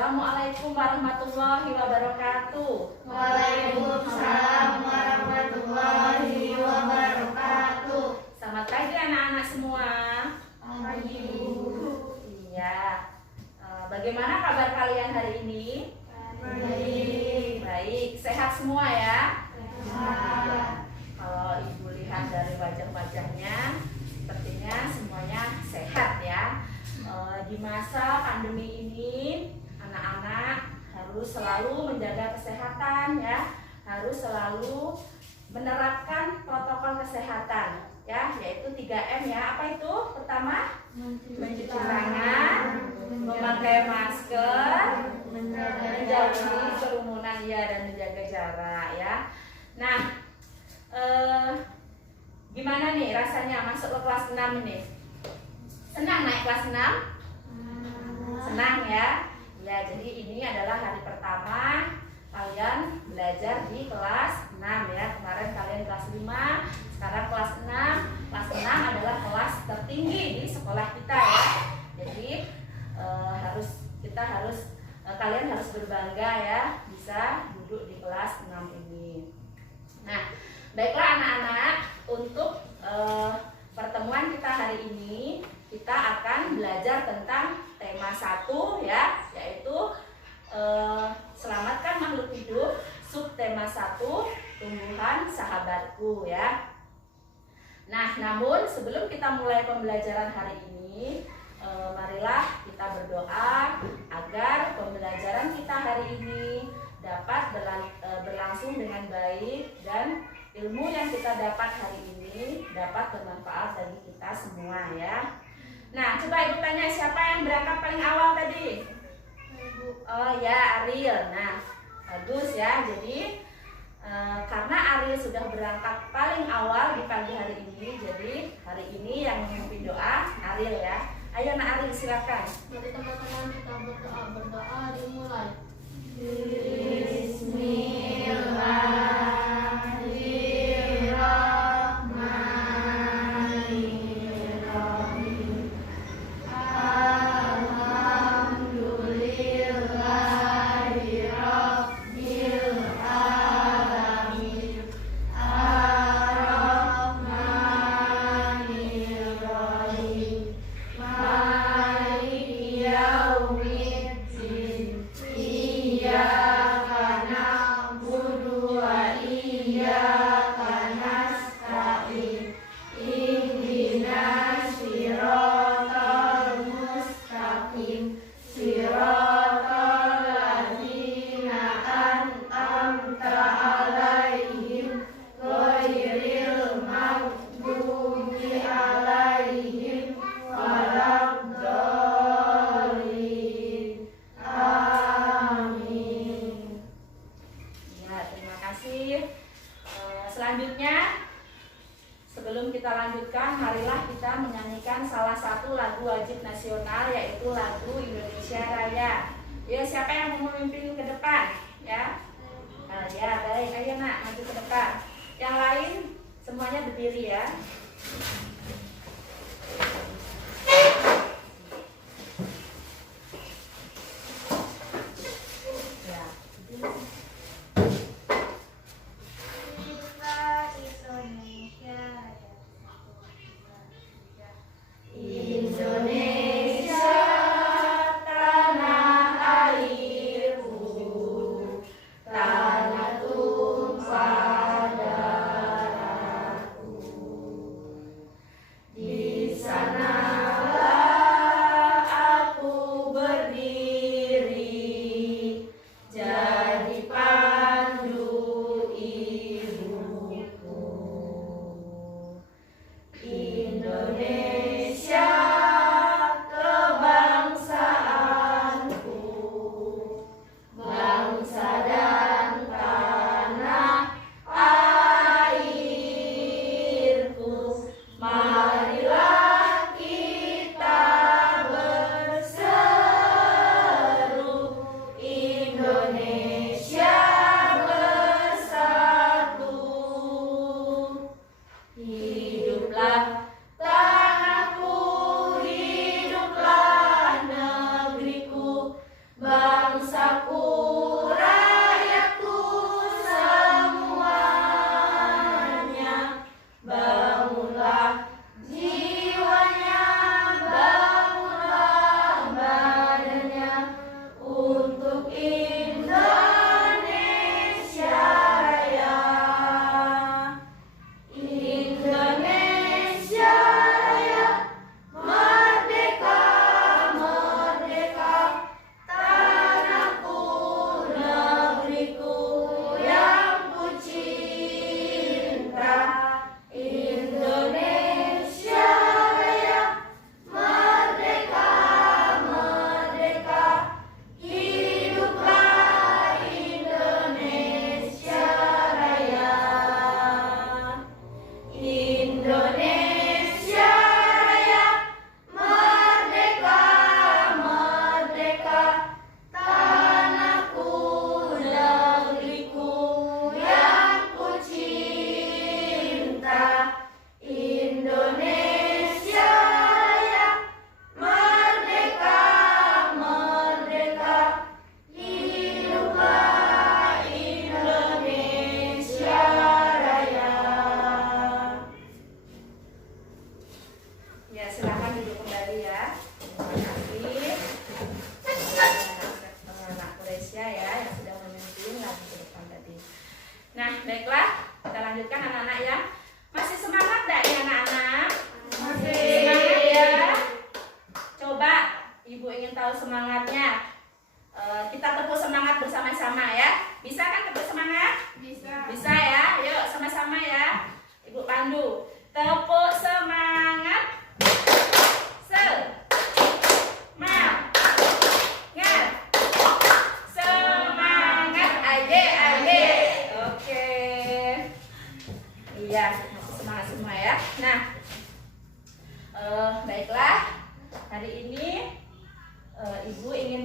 Assalamualaikum warahmatullahi wabarakatuh. Waalaikumsalam warahmatullahi wabarakatuh. Selamat pagi anak-anak semua. Pagi, Bu. Iya. Bagaimana kabar kalian hari ini? Baik. Baik, sehat semua ya? Sehat. Kalau Ibu lihat dari wajah-wajahnya, sepertinya semuanya sehat ya. Di masa pandemi ini, anak-anak harus selalu menjaga kesehatan ya, harus selalu menerapkan protokol kesehatan ya, yaitu 3M ya. Apa itu? Pertama, mencuci tangan, memakai masker, menjauhi kerumunan ya, dan menjaga jarak ya. Nah, gimana nih rasanya masuk ke kelas 6 ini? Senang naik kelas 6? Senang ya. Ya, jadi ini adalah hari pertama kalian belajar di kelas 6 ya. Kemarin kalian kelas 5, sekarang kelas 6. Kelas 6 adalah kelas tertinggi di sekolah kita ya. Jadi kalian harus berbangga ya bisa duduk di kelas 6 ini. Nah, baiklah anak-anak, untuk pertemuan kita hari ini kita akan belajar tentang tema 1 ya, yaitu selamatkan makhluk hidup, subtema 1, tumbuhan sahabatku ya. Nah, namun sebelum kita mulai pembelajaran hari ini, marilah kita berdoa agar pembelajaran kita hari ini dapat berlangsung dengan baik dan ilmu yang kita dapat hari ini dapat bermanfaat bagi kita semua ya. Nah, coba Ibu tanya, siapa yang berangkat paling awal tadi? Oh ya, Ariel. Nah, bagus ya. Jadi karena Ariel sudah berangkat paling awal di pagi hari ini, jadi hari ini yang memimpin doa Ariel ya. Ayo Nak Ariel, silakan. Mari teman-teman kita berdoa dimulai. Selanjutnya, sebelum kita lanjutkan, marilah kita menyanyikan salah satu lagu wajib nasional, yaitu lagu Indonesia Raya. Ya, siapa yang mau memimpin ke depan? Ya, ya baik, ayo Nak, maju ke depan. Yang lain semuanya berdiri ya. Di sana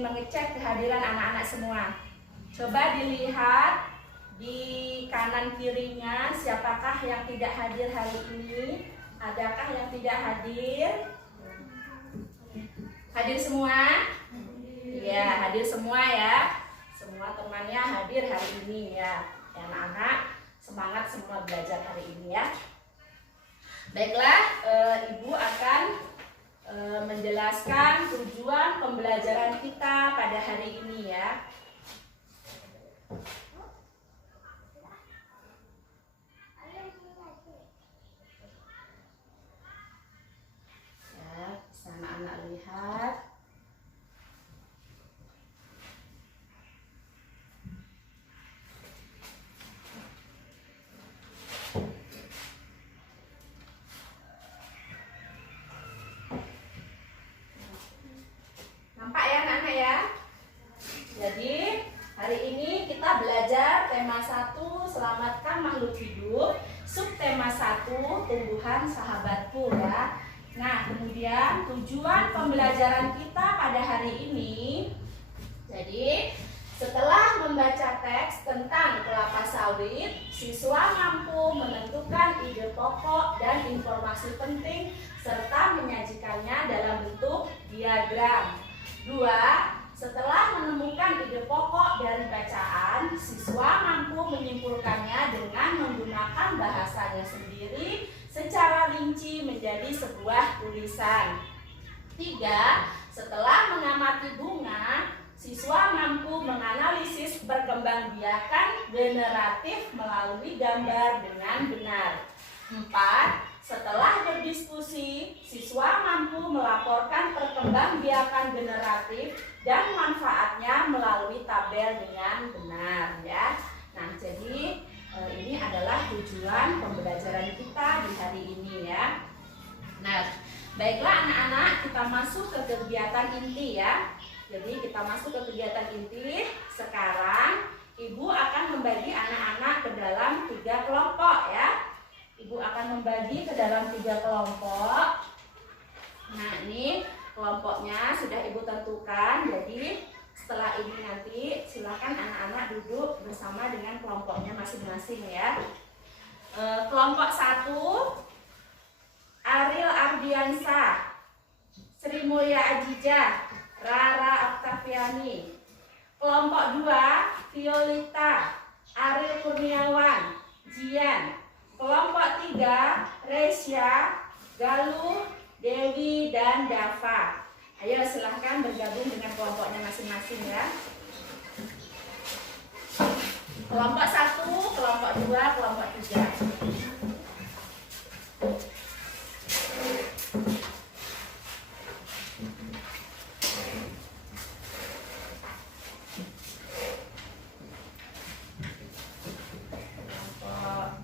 mengecek kehadiran anak-anak semua. Coba dilihat di kanan kirinya siapakah yang tidak hadir hari ini? Adakah yang tidak hadir? Hadir semua? Ya, hadir semua ya. Semua temannya hadir hari ini ya. Anak-anak semangat semua belajar hari ini ya. Baiklah, Ibu akan menjelaskan tujuan pembelajaran kita pada hari ini ya. Ya, bisa anak-anak lihat. Nampak ya anak-anak ya? Jadi hari ini kita belajar tema 1 selamatkan makhluk hidup, subtema 1 tumbuhan sahabatku ya. Nah, kemudian tujuan pembelajaran kita pada hari ini, jadi setelah membaca teks tentang kelapa sawit, siswa mampu menentukan ide pokok dan informasi penting serta menyajikannya dalam bentuk diagram. 2. Setelah menemukan ide pokok dari bacaan, siswa mampu menyimpulkannya dengan menggunakan bahasanya sendiri secara rinci menjadi sebuah tulisan. 3. Setelah mengamati bunga, siswa mampu menganalisis perkembangbiakan generatif melalui gambar dengan benar. 4. Setelah berdiskusi, siswa mampu melaporkan perkembangbiakan generatif dan manfaatnya melalui tabel dengan benar ya. Nah, jadi ini adalah tujuan pembelajaran kita di hari ini ya. Nah, baiklah anak-anak, kita masuk ke kegiatan inti ya. Jadi kita masuk ke kegiatan inti. Sekarang Ibu akan membagi anak-anak ke dalam 3 kelompok ya. Ibu akan membagi ke dalam 3 kelompok. Nah, ini kelompoknya sudah Ibu tentukan. Jadi setelah ini nanti silakan anak-anak duduk bersama dengan kelompoknya masing-masing ya. Kelompok 1 Ariel Ardiansa, Sri Mulya Ajija, Rara Oktaviani. Kelompok 2 Violita, Ariel Kurniawan, Jian. Kelompok 3 Resya, Galuh, Dewi, dan Dava. Ayo silahkan bergabung dengan kelompoknya masing-masing ya. Kelompok 1, kelompok 2, kelompok 3.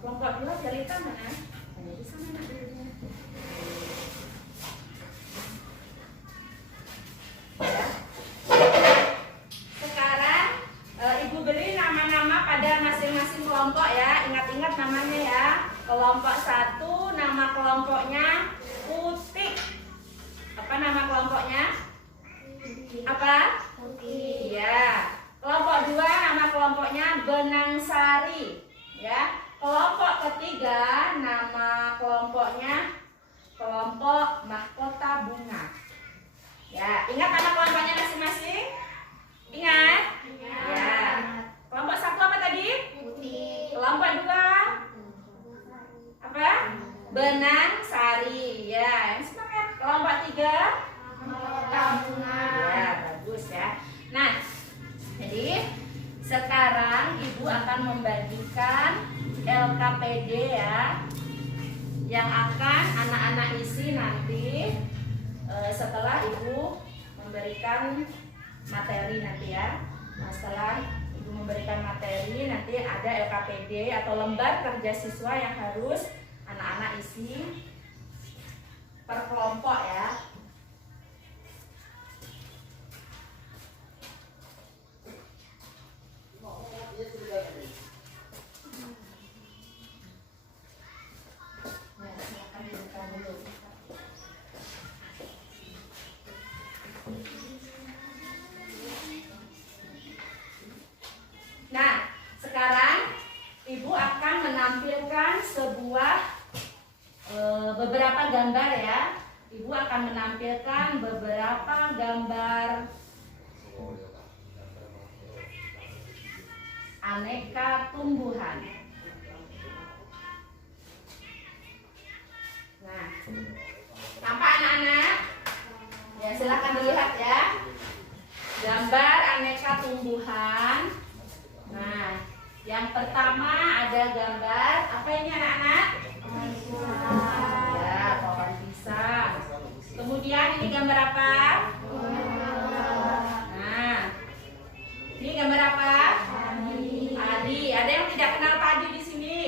Kelompok 2 Violeta mana? Di sana nak dulunya. Ya. Sekarang Ibu beri nama-nama pada masing-masing kelompok ya. Ingat-ingat namanya ya. Kelompok 1 nama kelompoknya Putik. Apa nama kelompoknya? Apa? Putik. Ya. Kelompok 2 nama kelompoknya Benangsari. Ya. Kelompok ketiga nama kelompoknya kelompok Mahkota Bunga. Ya, ingat nama kelompoknya masing-masing? Ingat? Ya. Kelompok 1 apa tadi? Putih. Kelompok 2 apa? Benangsari. Ya, yang semangat. Kelompok 3 Mahkota Bunga. Ya, bagus ya. Nah, jadi sekarang Ibu akan membagikan LKPD ya, yang akan anak-anak isi nanti setelah Ibu memberikan materi nanti ya. Nah, setelah Ibu memberikan materi nanti ada LKPD atau lembar kerja siswa yang harus anak-anak isi per kelompok ya. gambar ya. Ibu akan menampilkan beberapa gambar aneka tumbuhan. Nah, nampak anak-anak? Ya, silakan dilihat ya. Gambar aneka tumbuhan. Nah, yang pertama ada gambar apa ini anak-anak? Ya, pohon pisang. Kemudian ini gambar apa? Nah, ini gambar apa? Padi. Ada yang tidak kenal padi di sini?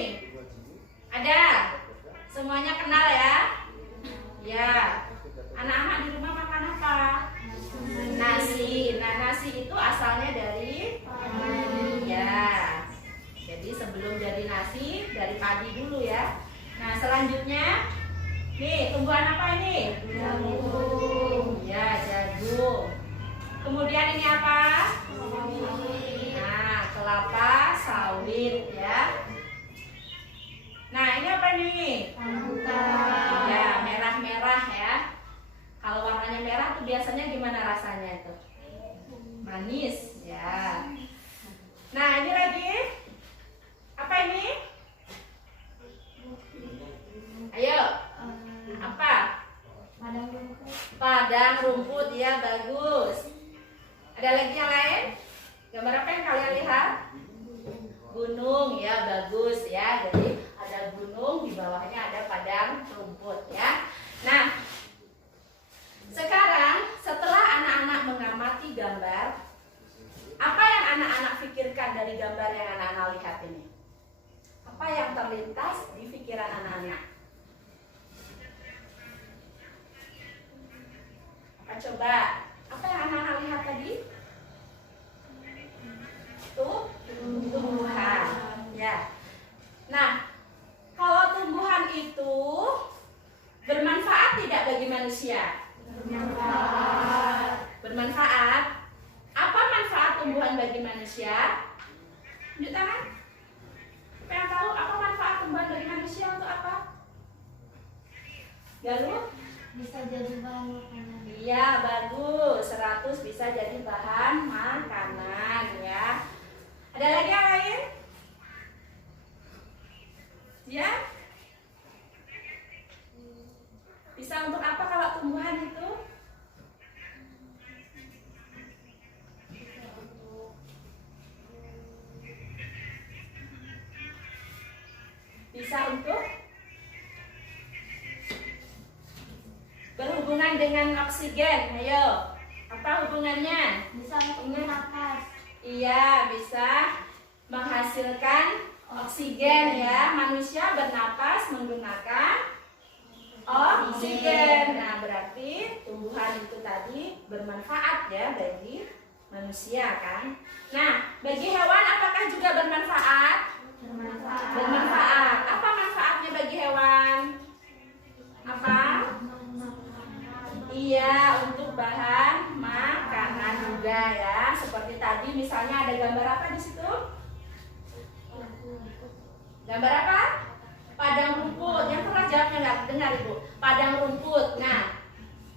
Ada? Semuanya kenal ya? Ya. Anak-anak di rumah makan apa? Nasi. Nah, nasi itu asalnya dari padi. Ya. Jadi sebelum jadi nasi dari padi dulu ya. Nah, selanjutnya nih, tumbuhan apa ini? Jagung. Ya, jagung. Kemudian ini apa? Nah, kelapa sawit ya. Nah, ini apa nih? Rambutan. Ya, merah-merah ya. Kalau warnanya merah tuh biasanya gimana rasanya itu? Manis ya. Nah, ini lagi apa ini? Ayo. Apa? Padang rumput ya, bagus. Ada lagi yang lain? Gambar apa yang kalian lihat? Gunung ya, bagus ya. Jadi ada gunung, di bawahnya ada padang rumput ya. Nah, sekarang setelah anak-anak mengamati gambar, apa yang anak-anak pikirkan dari gambar yang anak-anak lihat ini? Apa yang terlintas di pikiran anak-anak? Apa coba? Apa yang anak-anak lihat tadi? Tuh, tumbuhan. Ya. Nah, kalau tumbuhan itu bermanfaat tidak bagi manusia? Bermanfaat. Apa manfaat tumbuhan bagi manusia? Tunjuk tangan. Siapa yang tahu apa manfaat tumbuhan bagi manusia untuk apa? Galuh? Bisa jadi bahan makanan. Iya, bagus. 100 bisa jadi bahan makanan ya. Ada lagi yang lain? Ya? Bisa untuk apa kalau tumbuhan itu? Bisa untuk berhubungan dengan oksigen. Ayo, apa hubungannya? Bisa mennapas. Iya, bisa menghasilkan oksigen ya. Manusia bernapas menggunakan oksigen. Nah, berarti tumbuhan itu tadi bermanfaat ya bagi manusia kan. Nah, bagi hewan apakah juga bermanfaat? Bermanfaat. Apa manfaatnya bagi hewan? Apa? Iya, untuk bahan makanan juga ya. Seperti tadi misalnya ada gambar apa di situ? Gambar apa? Padang rumput. Yang pernah jawabnya nggak dengar Ibu? Padang rumput. Nah,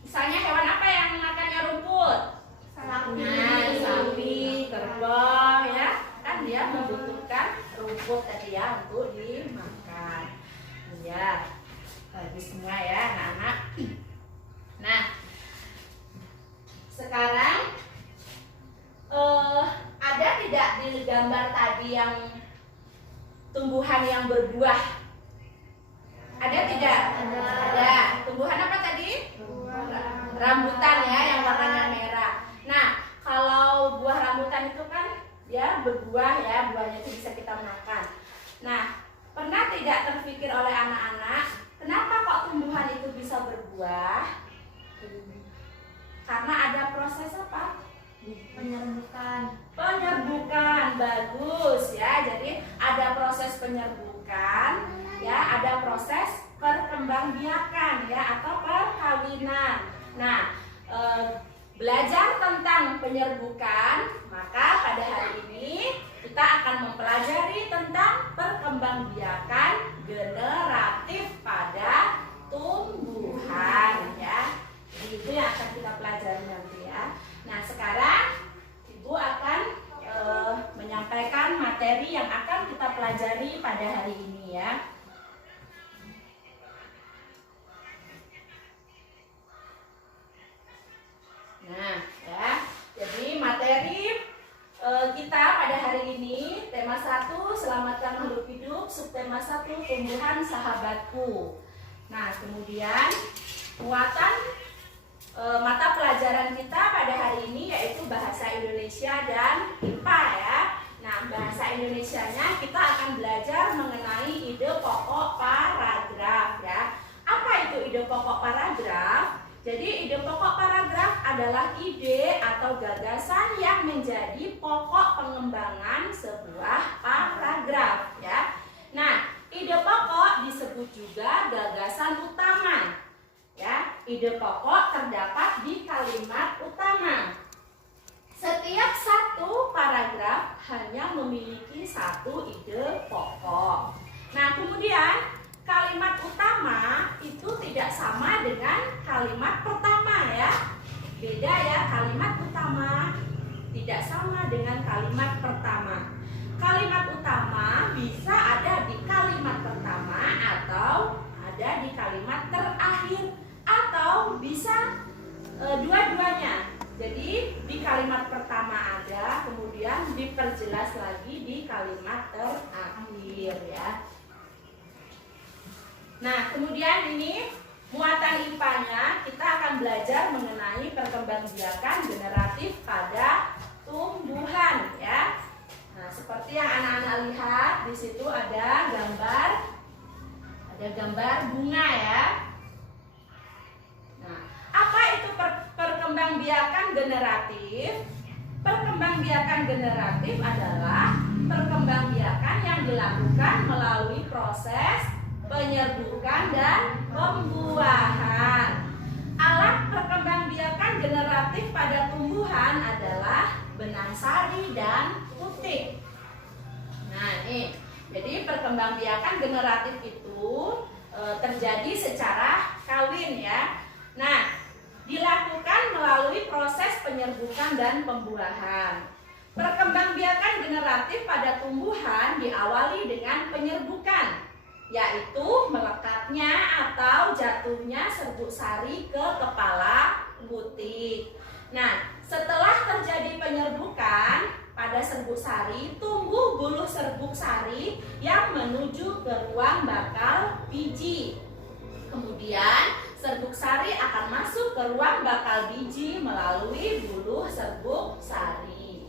misalnya hewan apa yang makannya rumput? Sapi. Nah, sapi, kerbau ya. Kan dia membutuhkan rumput tadi ya untuk dimakan. Ya, bagus semua ya anak-anak. Nah, sekarang ada tidak di gambar tadi yang tumbuhan yang berbuah? Ada tidak? Ada. Tumbuhan apa tadi? Rambutan ya, yang warnanya merah. Nah, kalau buah rambutan itu kan ya berbuah ya, buahnya itu bisa kita makan. Nah, pernah tidak terpikir oleh anak-anak, kenapa kok tumbuhan itu bisa berbuah? Karena ada proses apa? Penyerbukan. Penyerbukan, bagus ya. Jadi ada proses penyerbukan, ya, ada proses perkembangbiakan ya atau perkawinan. Nah, belajar tentang penyerbukan, maka pada hari ini kita akan mempelajari tentang perkembangbiakan generatif pada tumbuhan. tumbuhan ya. Jadi itu yang akan kita pelajari nanti ya. Nah sekarang Ibu akan menyampaikan materi yang akan kita pelajari pada hari ini ya. Nah ya, jadi materi kita pada hari ini tema 1 selamatkan makhluk hidup, subtema 1 tumbuhan sahabatku. Nah kemudian muatan mata pelajaran kita pada hari ini yaitu bahasa Indonesia dan IPA ya. Nah bahasa Indonesianya kita akan belajar mengenai ide pokok paragraf ya. Apa itu ide pokok paragraf? Jadi ide pokok paragraf adalah ide atau gagasan yang menjadi pokok pengembangan sebuah paragraf ya. Nah, ide pokok disebut juga gagasan utama. Ya, ide pokok terdapat di kalimat utama. Setiap satu paragraf hanya memiliki satu ide pokok. Nah, kemudian kalimat utama itu tidak sama dengan kalimat pertama ya. Beda ya, kalimat utama tidak sama dengan kalimat pertama. Kalimat utama bisa ada di kalimat pertama atau ada di kalimat terakhir atau bisa dua-duanya. Jadi di kalimat pertama ada, kemudian diperjelas lagi di kalimat terakhir ya. Nah, kemudian ini muatan IPA-nya kita akan belajar mengenai perkembangbiakan generatif pada tumbuhan ya. Nah, seperti yang anak-anak lihat di situ ada gambar bunga ya. Nah, apa itu perkembangbiakan generatif? Perkembangbiakan generatif adalah perkembangbiakan yang dilakukan melalui proses penyerbukan dan pembuahan. Alat perkembangbiakan generatif pada tumbuhan adalah benang sari dan putik. Nah, ini jadi perkembangbiakan generatif itu terjadi secara kawin ya. Nah, dilakukan melalui proses penyerbukan dan pembuahan. Perkembangbiakan generatif pada tumbuhan diawali dengan penyerbukan, yaitu melekatnya atau jatuhnya serbuk sari ke kepala putik. Nah, setelah terjadi penyerbukan pada serbuk sari, tumbuh buluh serbuk sari yang menuju ke ruang bakal biji. Kemudian, serbuk sari akan masuk ke ruang bakal biji melalui buluh serbuk sari.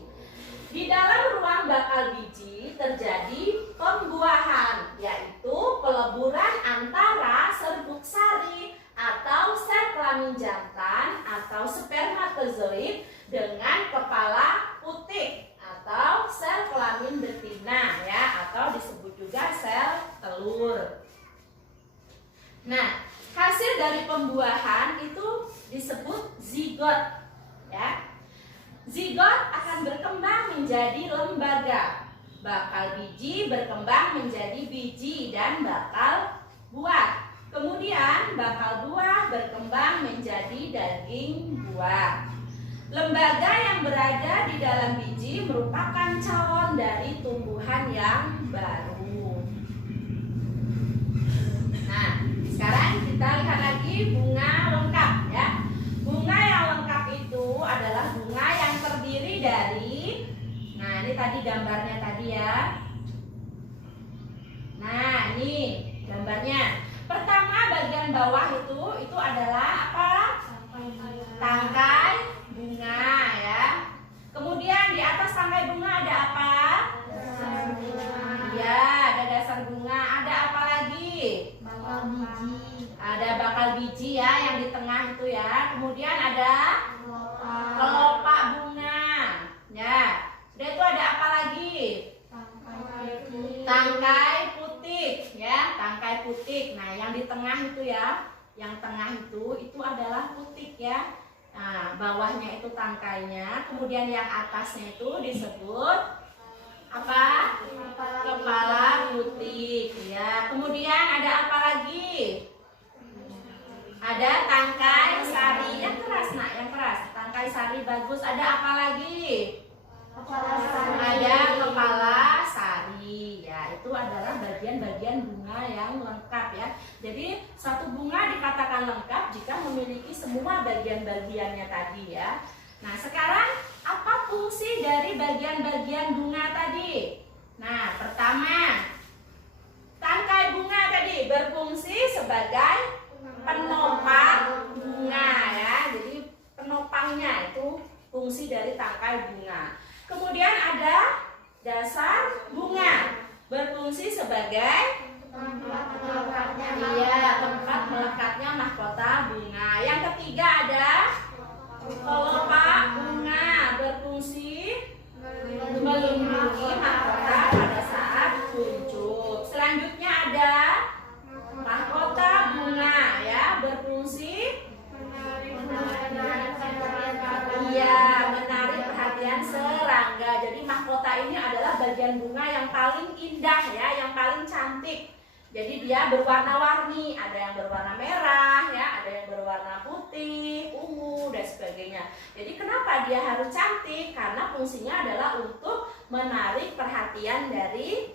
Di dalam ruang bakal biji terjadi pembuahan, yaitu peleburan antara serbuk sari atau sel kelamin jantan atau spermatozoid dengan kepala putik atau sel kelamin betina ya, atau disebut juga sel telur. Nah, hasil dari pembuahan itu disebut zigot ya. Zigot akan berkembang menjadi lembaga. Bakal biji berkembang menjadi biji dan bakal buah. Kemudian bakal buah berkembang menjadi daging buah. Lembaga yang berada di dalam biji merupakan calon dari tumbuhan yang baru. Nah, sekarang kita lihat lagi bunga lengkap ya. Bunga yang lengkap itu adalah bunga yang terdiri dari, nah ini tadi gambarnya tadi ya. Nah ini gambarnya. Pertama bagian bawah itu adalah apa? Tangkai bunga ya. Kemudian di atas tangkai bunga ada apa? Dasar bunga. Ya, ada dasar bunga. Ada apa lagi? Bakal biji. Ada bakal biji ya yang di tengah itu ya. Kemudian ada Kelopak. kelopak bunga. Ya. Sudah itu ada apa lagi? Tangkai putih. Tangkai putik ya, tangkai putik. Nah, yang di tengah itu ya, yang tengah itu adalah putik ya. Nah, bawahnya itu tangkainya, kemudian yang atasnya itu disebut apa? Kepala putik ya. Kemudian ada apa lagi? Ada tangkai sari yang keras, nak, yang keras. Tangkai sari bagus. Ada apa lagi? Ada kepala sari. Ya, itu adalah bagian-bagian bunga yang lengkap ya. Jadi satu bunga dikatakan lengkap jika memiliki semua bagian-bagiannya tadi ya. Nah, sekarang apa fungsi dari bagian-bagian bunga tadi? Nah, pertama, tangkai bunga tadi berfungsi sebagai penopang bunga ya. Jadi penopangnya itu fungsi dari tangkai bunga. Kemudian ada dasar bunga berfungsi sebagai tempat melekatnya mahkota bunga. Yang ketiga ada kelopak bunga berfungsi melindungi mahkota pada saat kuncup. Selanjutnya ada mahkota bunga ya, berfungsi menarik perhatian serangga. Jadi mahkota ini adalah bagian bunga yang paling indah ya, yang paling cantik. Jadi dia berwarna-warni, ada yang berwarna merah ya, ada yang berwarna putih, ungu dan sebagainya. Jadi kenapa dia harus cantik? Karena fungsinya adalah untuk menarik perhatian dari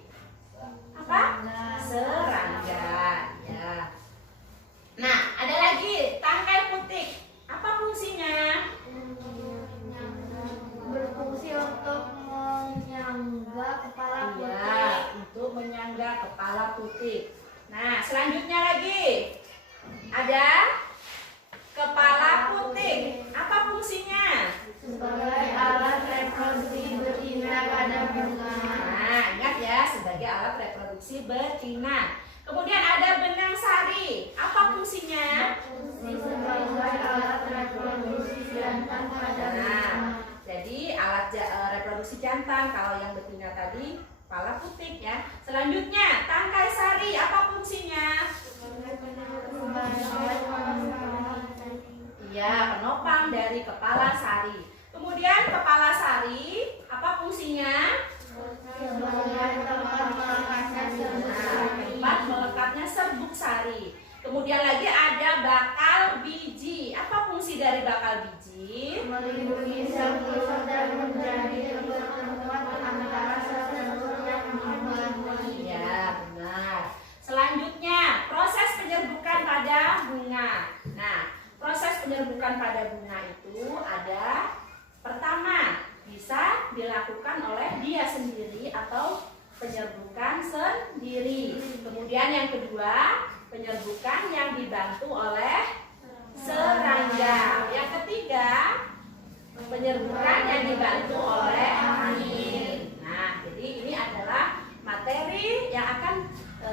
apa? Serangga ya. Nah, ada lagi tangkai putih. Apa fungsinya? Berfungsi untuk menyangga kepala putih. Ya, untuk menyangga kepala putih. Nah, selanjutnya lagi ada kepala putih. Apa fungsinya? Sebagai alat reproduksi betina pada bunga. Nah, ingat ya, sebagai alat reproduksi betina. Kemudian ada benang sari. Apa fungsinya? Sebagai alat reproduksi jantan pada bunga. Jadi alat reproduksi jantan. Kalau yang betina tadi kepala putih ya. Selanjutnya tangkai sari. Apa fungsinya? Iya, penopang dari kepala sari. Kemudian kepala sari, apa fungsinya? Tempat melekatnya serbuk sari. Kemudian lagi ada bakal biji. Apa fungsi dari bakal biji? Melindungi serbuk dan menjadi pertemuan antara serbuk yang membuat. Ya, benar. Selanjutnya, proses penyerbukan pada bunga. Nah, proses penyerbukan pada bunga itu ada pertama, bisa dilakukan oleh dia sendiri atau penyerbukan sendiri. Kemudian yang kedua, penyerbukan yang dibantu oleh serangga. Yang ketiga, penyerbukan yang dibantu oleh angin. Nah, jadi ini adalah materi yang akan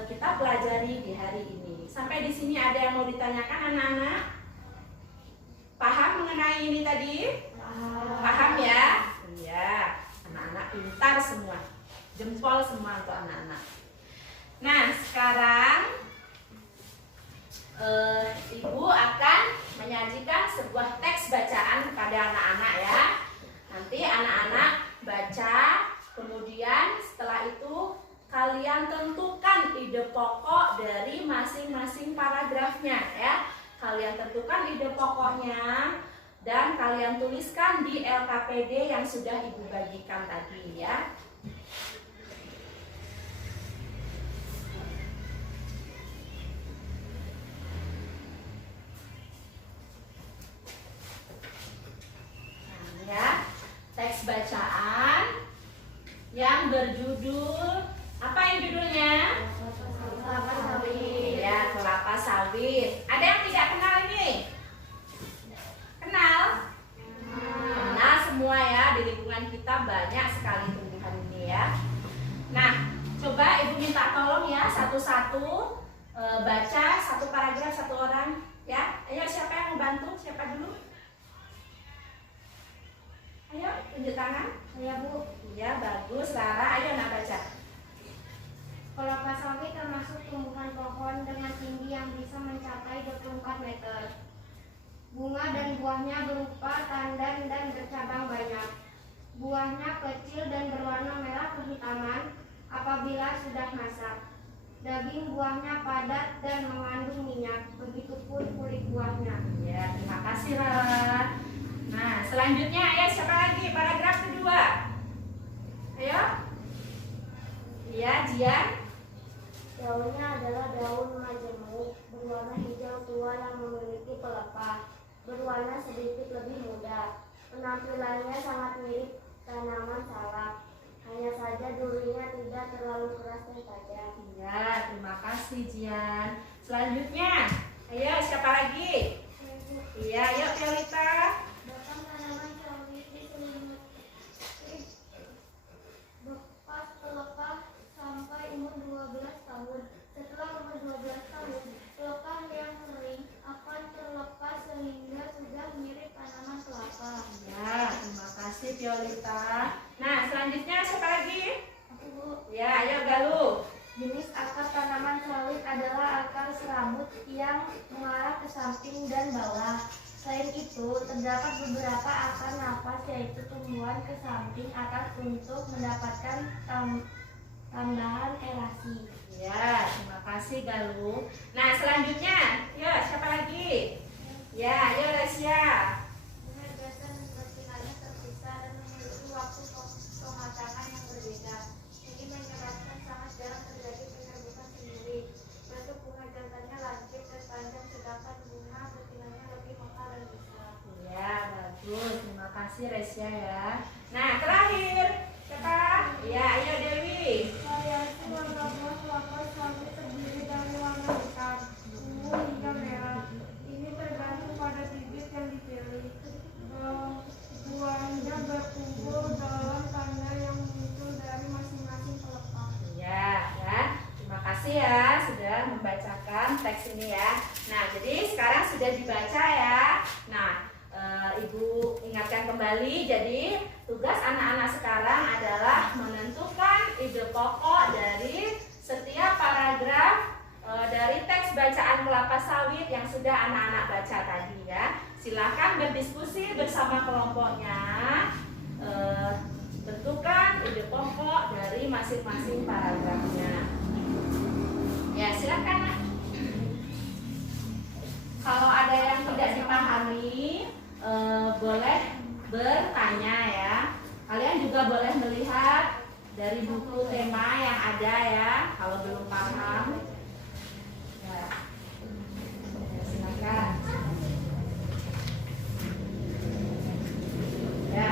kita pelajari di hari ini. Sampai di sini ada yang mau ditanyakan anak-anak? Paham mengenai ini tadi? Paham ya? Iya, anak-anak pintar semua. Jempol semua untuk anak-anak. Nah, sekarang Ibu akan menyajikan sebuah teks bacaan kepada anak-anak ya. Nanti anak-anak baca, kemudian setelah itu kalian tentukan ide pokok dari masing-masing paragrafnya ya. Kalian tentukan ide pokoknya dan kalian tuliskan di LKPD yang sudah Ibu bagikan tadi ya. Nah, ya, teks bacaan yang berjudul apa yang judulnya? Kelapa sawit. Ya, kelapa sawit. Ada yang tidak kenal ini? Kenal? Kenal semua ya, di lingkungan kita banyak sekali tumbuhan ini ya. Nah, coba Ibu minta tolong ya satu-satu baca satu paragraf satu orang ya. Ayo, siapa yang mau bantu? Siapa dulu? Ayo, tunjuk tangan. Saya Bu. Iya, bagus. Lara, ayo nak baca. Kelapa sawit termasuk tumbuhan pohon dengan tinggi yang bisa mencapai 24 meter. Bunga dan buahnya berupa tandan dan bercabang banyak. Buahnya kecil dan berwarna merah kehitaman apabila sudah masak. Daging buahnya padat dan mengandung minyak, begitupun kulit buahnya. Ya, terima kasih Lala. Nah, selanjutnya ya siapa lagi? Paragraf kedua. Ayo. Iya, Jian. Daunnya adalah daun majemuk, berwarna hijau tua yang memiliki pelepah, berwarna sedikit lebih muda. Penampilannya sangat mirip tanaman salak. Hanya saja durinya tidak terlalu keras dan tajam. Ya, terima kasih Jian. Selanjutnya, ayo siapa lagi? Iya, ayo Violeta. Batang tanaman sawit diselimuti bekas pelepah sampai umur 12 tahun. Setelah umur 12 tahun, pelepah yang kering akan terlepas sehingga sudah mirip tanaman kelapa. Ya, terima kasih Violeta. Nah, selanjutnya siapa lagi? Aku, Bu. Ya, ayo Galuh. Jenis akar tanaman sawit adalah akar serabut yang mengarah ke samping dan bawah. Selain itu, terdapat beberapa akar napas yaitu tumbuhan ke samping atas untuk mendapatkan tambahan elasi. Ya, terima kasih Galuh. Nah, selanjutnya, yuk siapa lagi? Ya, ayo Lesia. Bunga biasa bersihkannya terpisah dan memiliki waktu pematangan yang berbeda. Ini menyebabkan sangat jarang terjadi penyerbukan sendiri. Bentuk bunga jantannya lancip dan panjang, sedangkan bunga betinanya lebih mekar dan besar. Ya, bagus. Terima kasih Lesia ya. Nah, terakhir siapa? Ya, ayo Dewi. Variasi warna buah kelapa sawit terdiri dari warna hitam, ungu hingga merah. Ini tergantung pada bibit yang dipilih. Buahnya berkumpul dalam tanda yang muncul dari masing-masing pelepah. Ya. Terima kasih ya sudah membacakan teks ini ya. Nah, jadi sekarang sudah dibaca ya. Nah, Ibu ingatkan kembali. Jadi tugas anak-anak sekarang adalah menentukan ide pokok dari setiap paragraf dari teks bacaan kelapa sawit yang sudah anak-anak baca tadi ya. Silakan berdiskusi bersama kelompoknya. Tentukan ide pokok dari masing-masing paragrafnya. Ya, silakan. Kalau ada yang tidak dipahami, boleh bertanya ya. Kalian juga boleh melihat dari buku tema yang ada ya. Kalau belum paham, ya, silakan. Ya.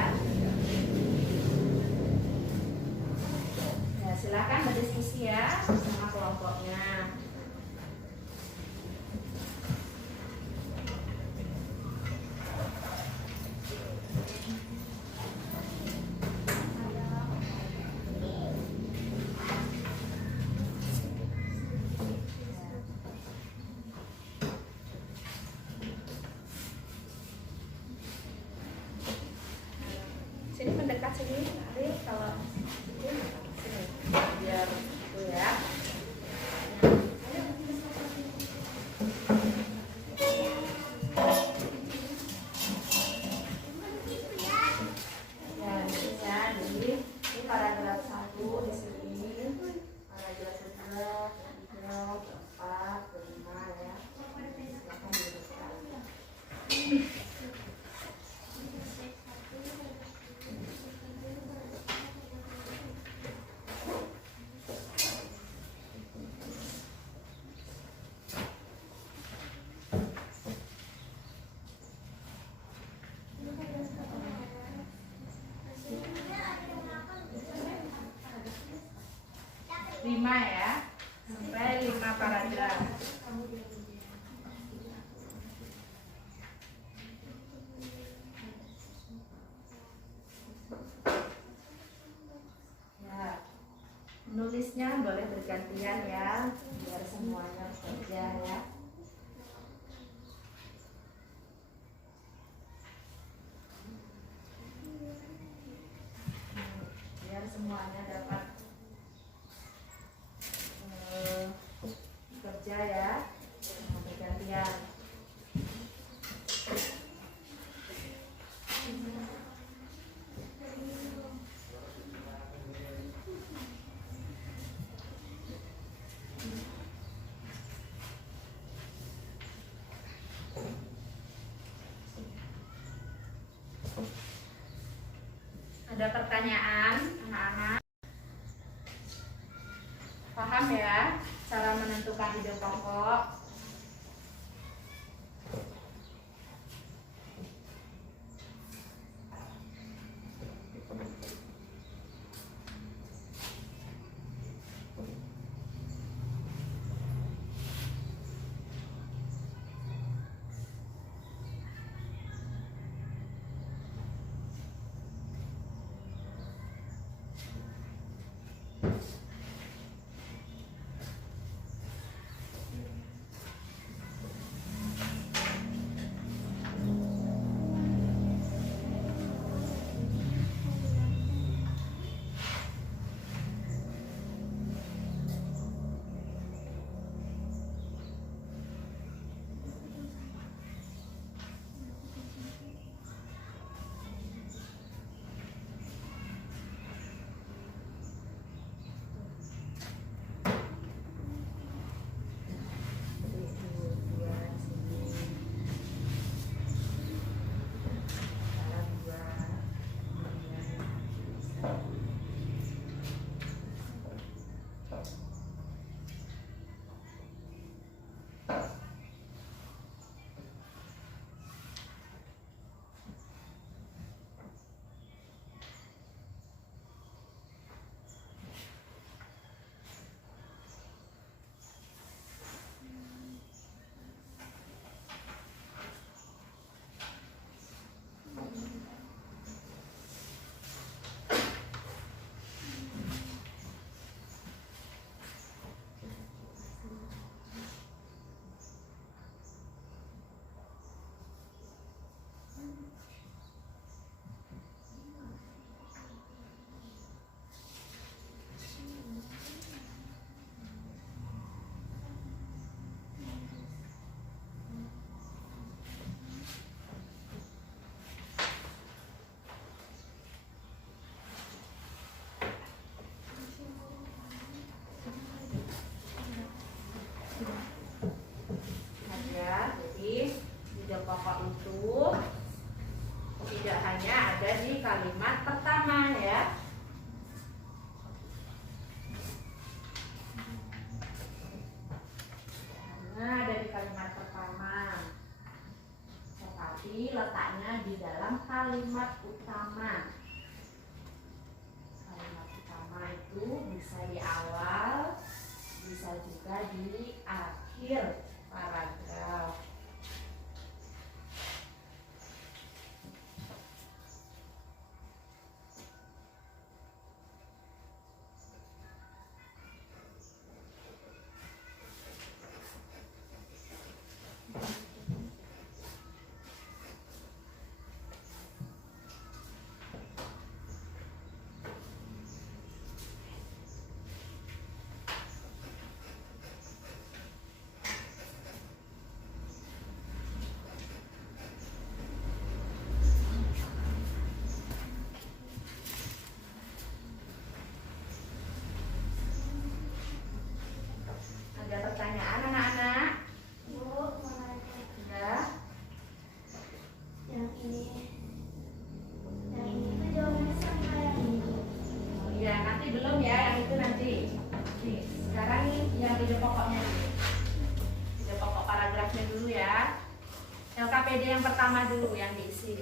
Ya, silakan berdiskusi ya bersama kelompoknya. Sini mendekat sini, Arif, kalau sini biar itu ya. Ya, jadi ini paragraf 1 di sini, paragraf 2, 3, 4, 5 ya. Silakan dibaca. Lima ya, sampai 5 paragraf. Ya, nulisnya boleh bergantian ya, biar semuanya kerja ya. Biar semuanya dapat kerja ya, bergantian. pertanyaan, anak-anak? Paham ya cara menentukan ide pokok? Pokok itu tidak hanya ada di kalimat pertama ya. Karena ada di kalimat pertama, tetapi letaknya di dalam kalimat utama. Kalimat utama itu bisa di awal, bisa juga di akhir paragraf. Ada pertanyaan anak-anak? Bu, Sudah? yang ini itu jawabannya sama yang ini. Oh iya, nanti belum ya, yang itu nanti. Nih, sekarang yang ide pokoknya dulu. Ide pokok paragrafnya dulu ya. LKPD yang pertama dulu yang diisi.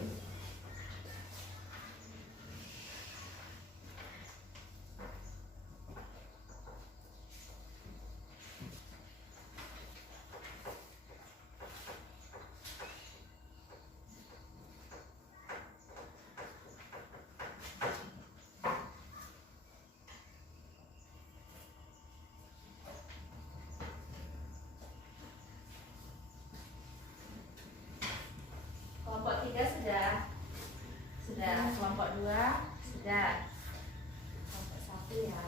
Kelompok 3 sudah? Sudah. Kelompok 2 sudah. Kelompok 1 ya.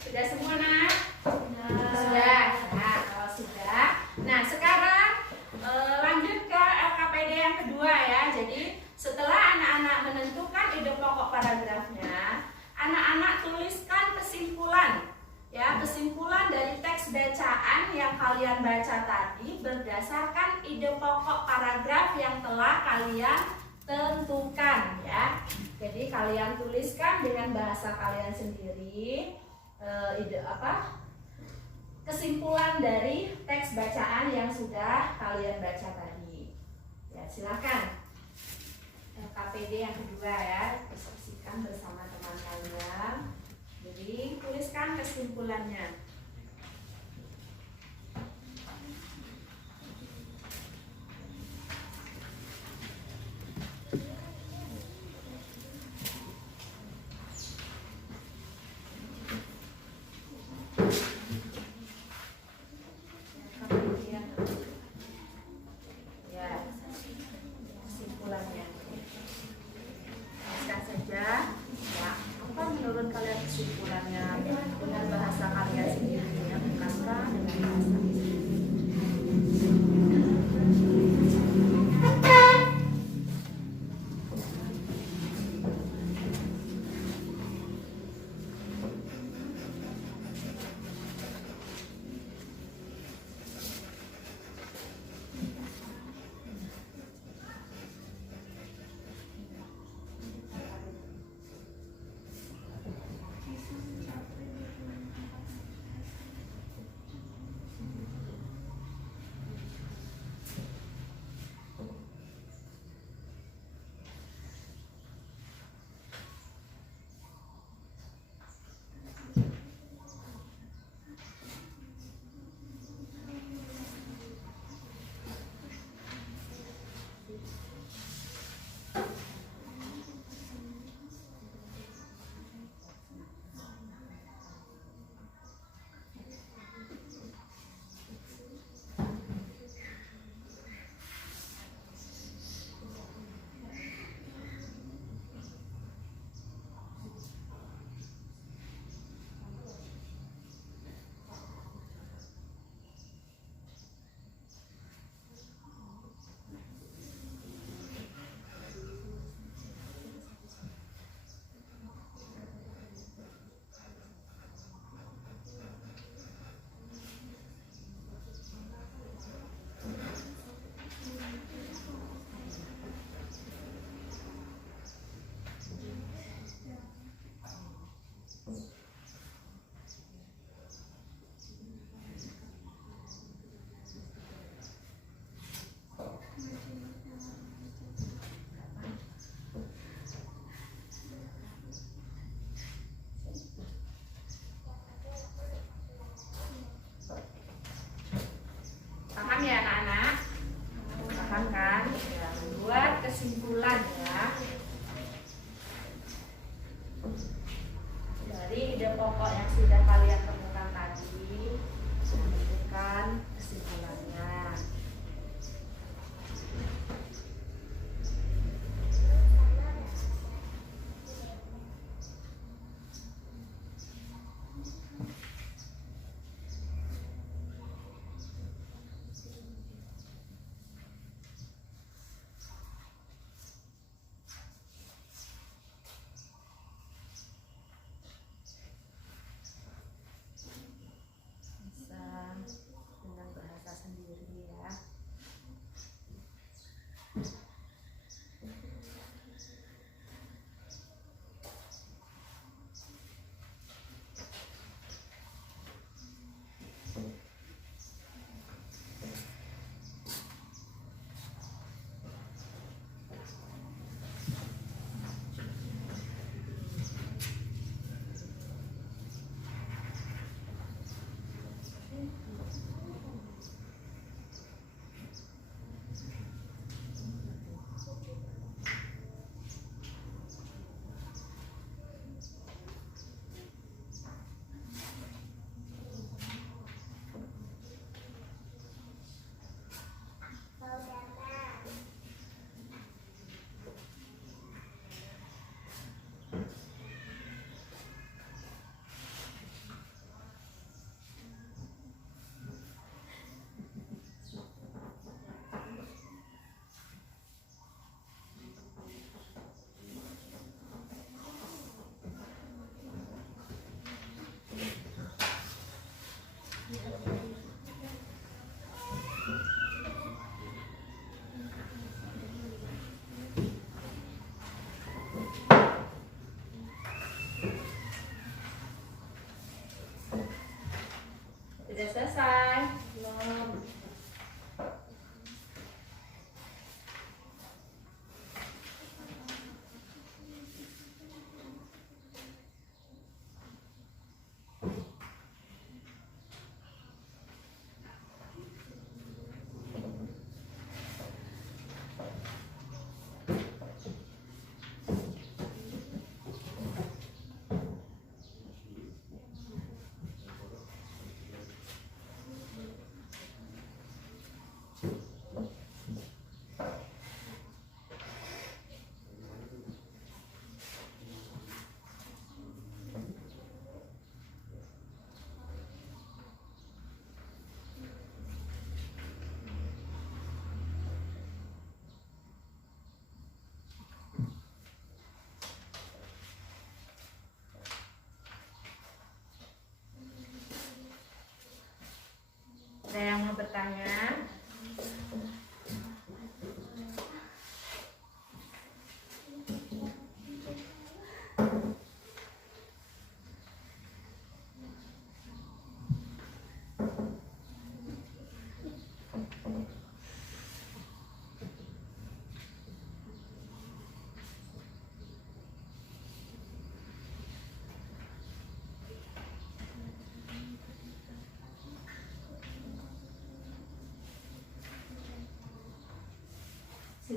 Sudah semua nak? Sudah. Nah, kalau sudah, nah sekarang lanjut ke LKPD yang kedua ya. Jadi setelah anak-anak menentukan ide pokok paragrafnya, anak-anak kalian baca tadi berdasarkan ide pokok paragraf yang telah kalian tentukan ya. Jadi kalian tuliskan dengan bahasa kalian sendiri kesimpulan dari teks bacaan yang sudah kalian baca tadi. Ya, silakan. KPD yang kedua ya, diskusikan bersama teman kalian. Jadi tuliskan kesimpulannya. Kesimpulannya dengan bahasa kalian sendiri.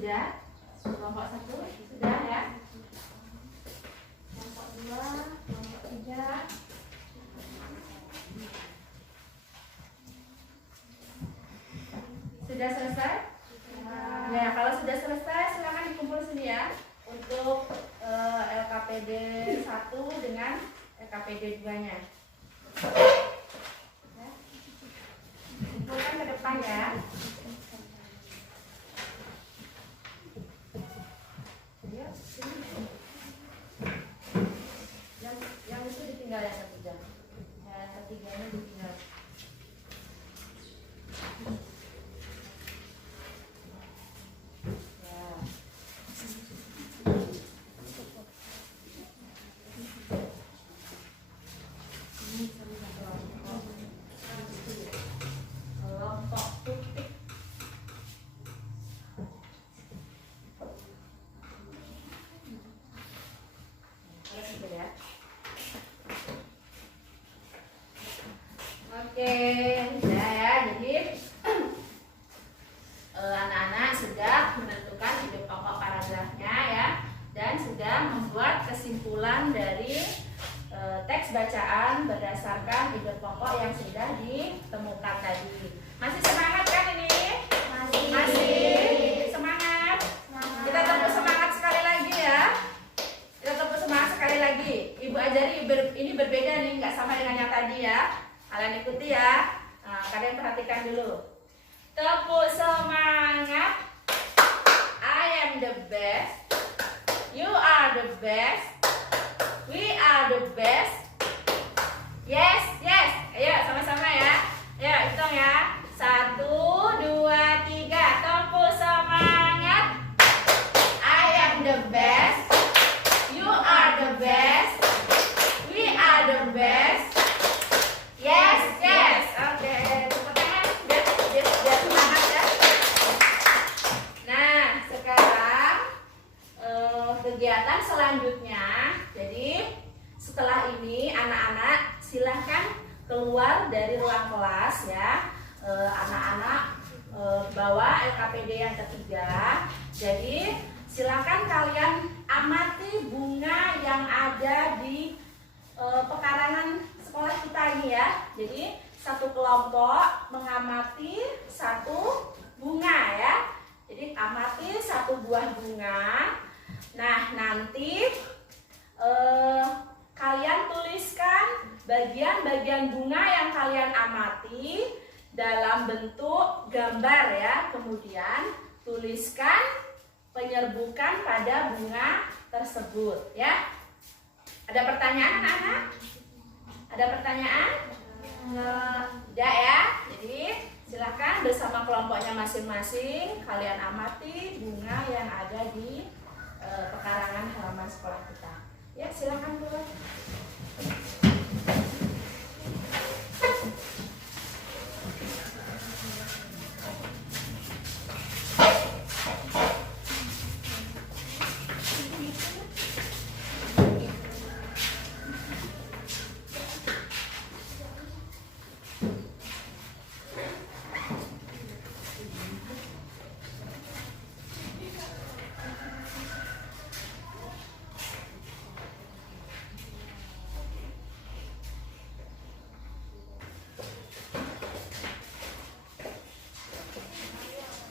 Sudah? Kelompok 1 sudah ya? Kelompok 2, kelompok 3. Sudah selesai? Ya, kalau sudah selesai silakan dikumpul sini ya untuk LKPD 1 dengan LKPD 2-nya. Kumpulkan ke depan ya. Yang itu ditinggal yang ketiga. Yang ketiganya ditinggal. Kelompok titik. Ya. Oke, sudah ya. Jadi anak-anak sudah menentukan ide pokok paragrafnya ya, dan sudah membuat kesimpulan dari teks bacaan berdasarkan ide pokok yang sudah ditemukan tadi. Masih semangat kan ini? Masih semangat. Kita tepuk semangat sekali lagi ya. Kita tepuk semangat sekali lagi. Ibu ajari ini berbeda nih, nggak sama dengan yang tadi ya. Kalian ikuti ya. Nah, kalian perhatikan dulu. Tepuk semangat. I am the best. You are the best. We are the best. Yes, yes. Ayo sama-sama ya. Ayo hitung ya. 1, 2, 3. Tepuk semangat. I am the best. You are the best. We are the best. Yes, yes. Oke, tepuk tangan. Biar semangat ya. Nah, sekarang kegiatan selanjutnya. Jadi setelah ini anak-anak silahkan keluar dari ruang kelas ya. Anak-anak bawa LKPD yang ketiga. Jadi silakan kalian amati bunga yang ada di pekarangan sekolah kita ini ya. Jadi satu kelompok mengamati satu bunga ya. Jadi amati satu buah bunga. Nah, nanti kalian tuliskan bagian-bagian bunga yang kalian amati dalam bentuk gambar ya. Kemudian tuliskan penyerbukan pada bunga tersebut ya. Ada pertanyaan anak-anak? Ada pertanyaan? Tidak ya. Jadi silakan bersama kelompoknya masing-masing kalian amati bunga yang ada di pekarangan halaman sekolah kita. Ya, silakan keluar.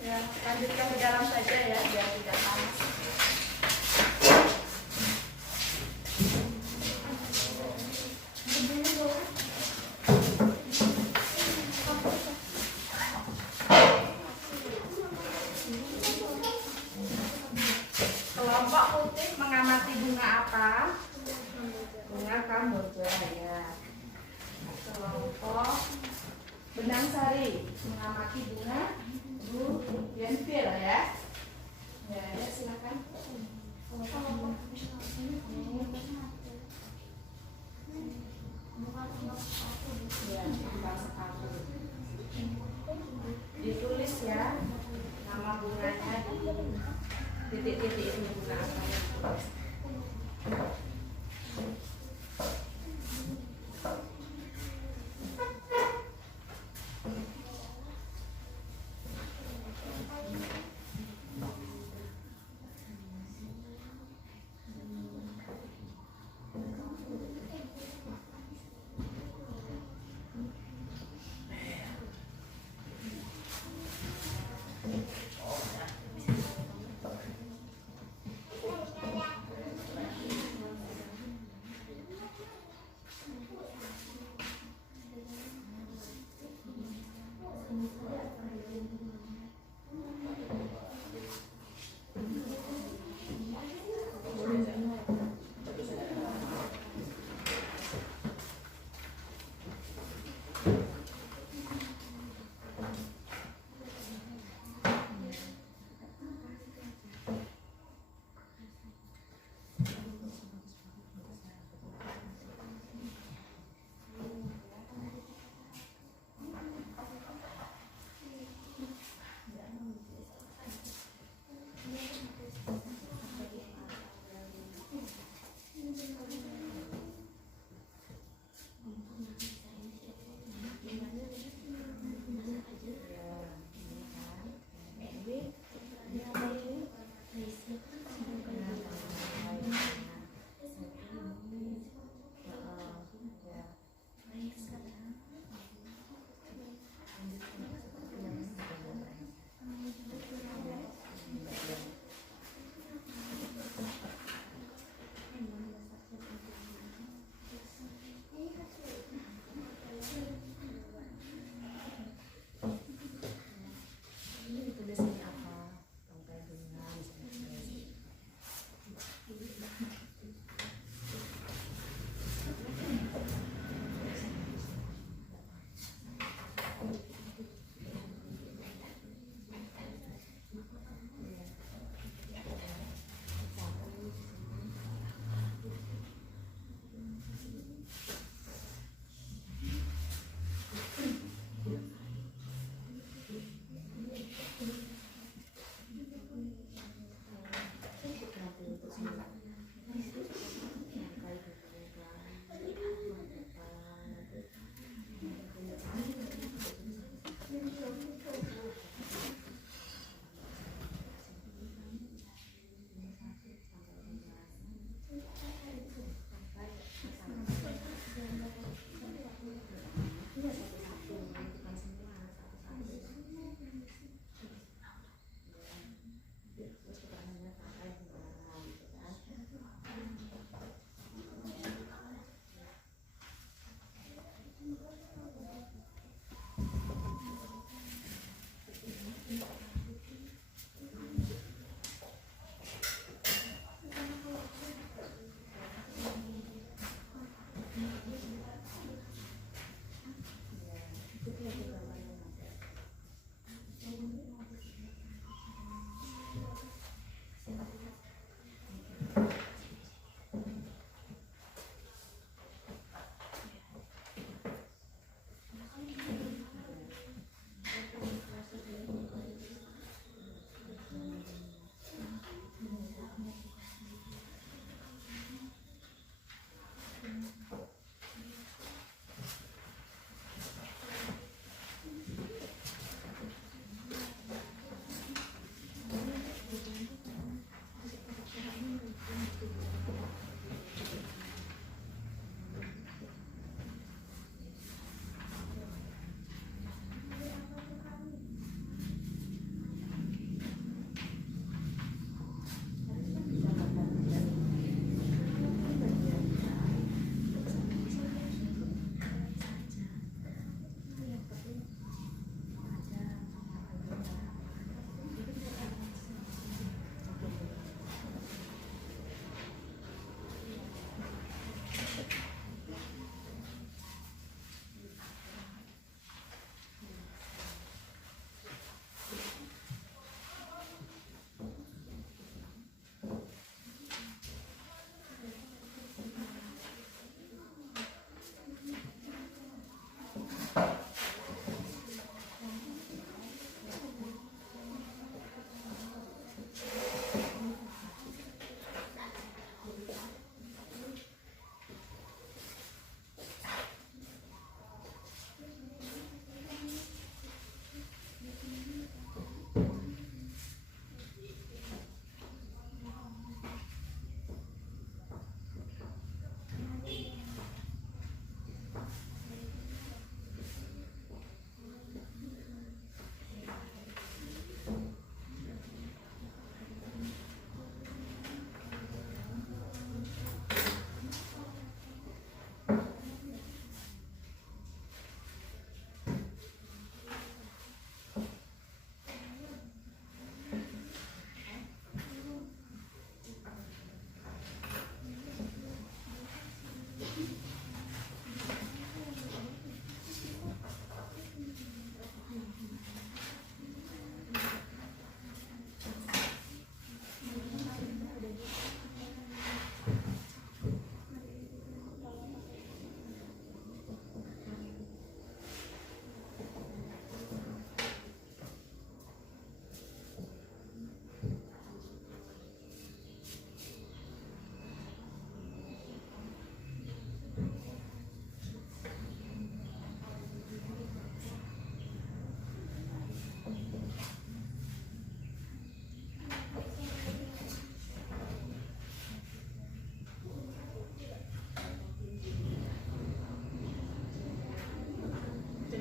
Ya, lanjutkan ke dalam saja ya, biar tidak panas. Kelompok putih mengamati bunga apa? Bunga kamboja ya. Kelompok benang sari mengamati bunga Yenfil ya. Ya, silakan. Ya, ditulis ya nama bunganya di titik-titik ini bunga apa yang ditulis.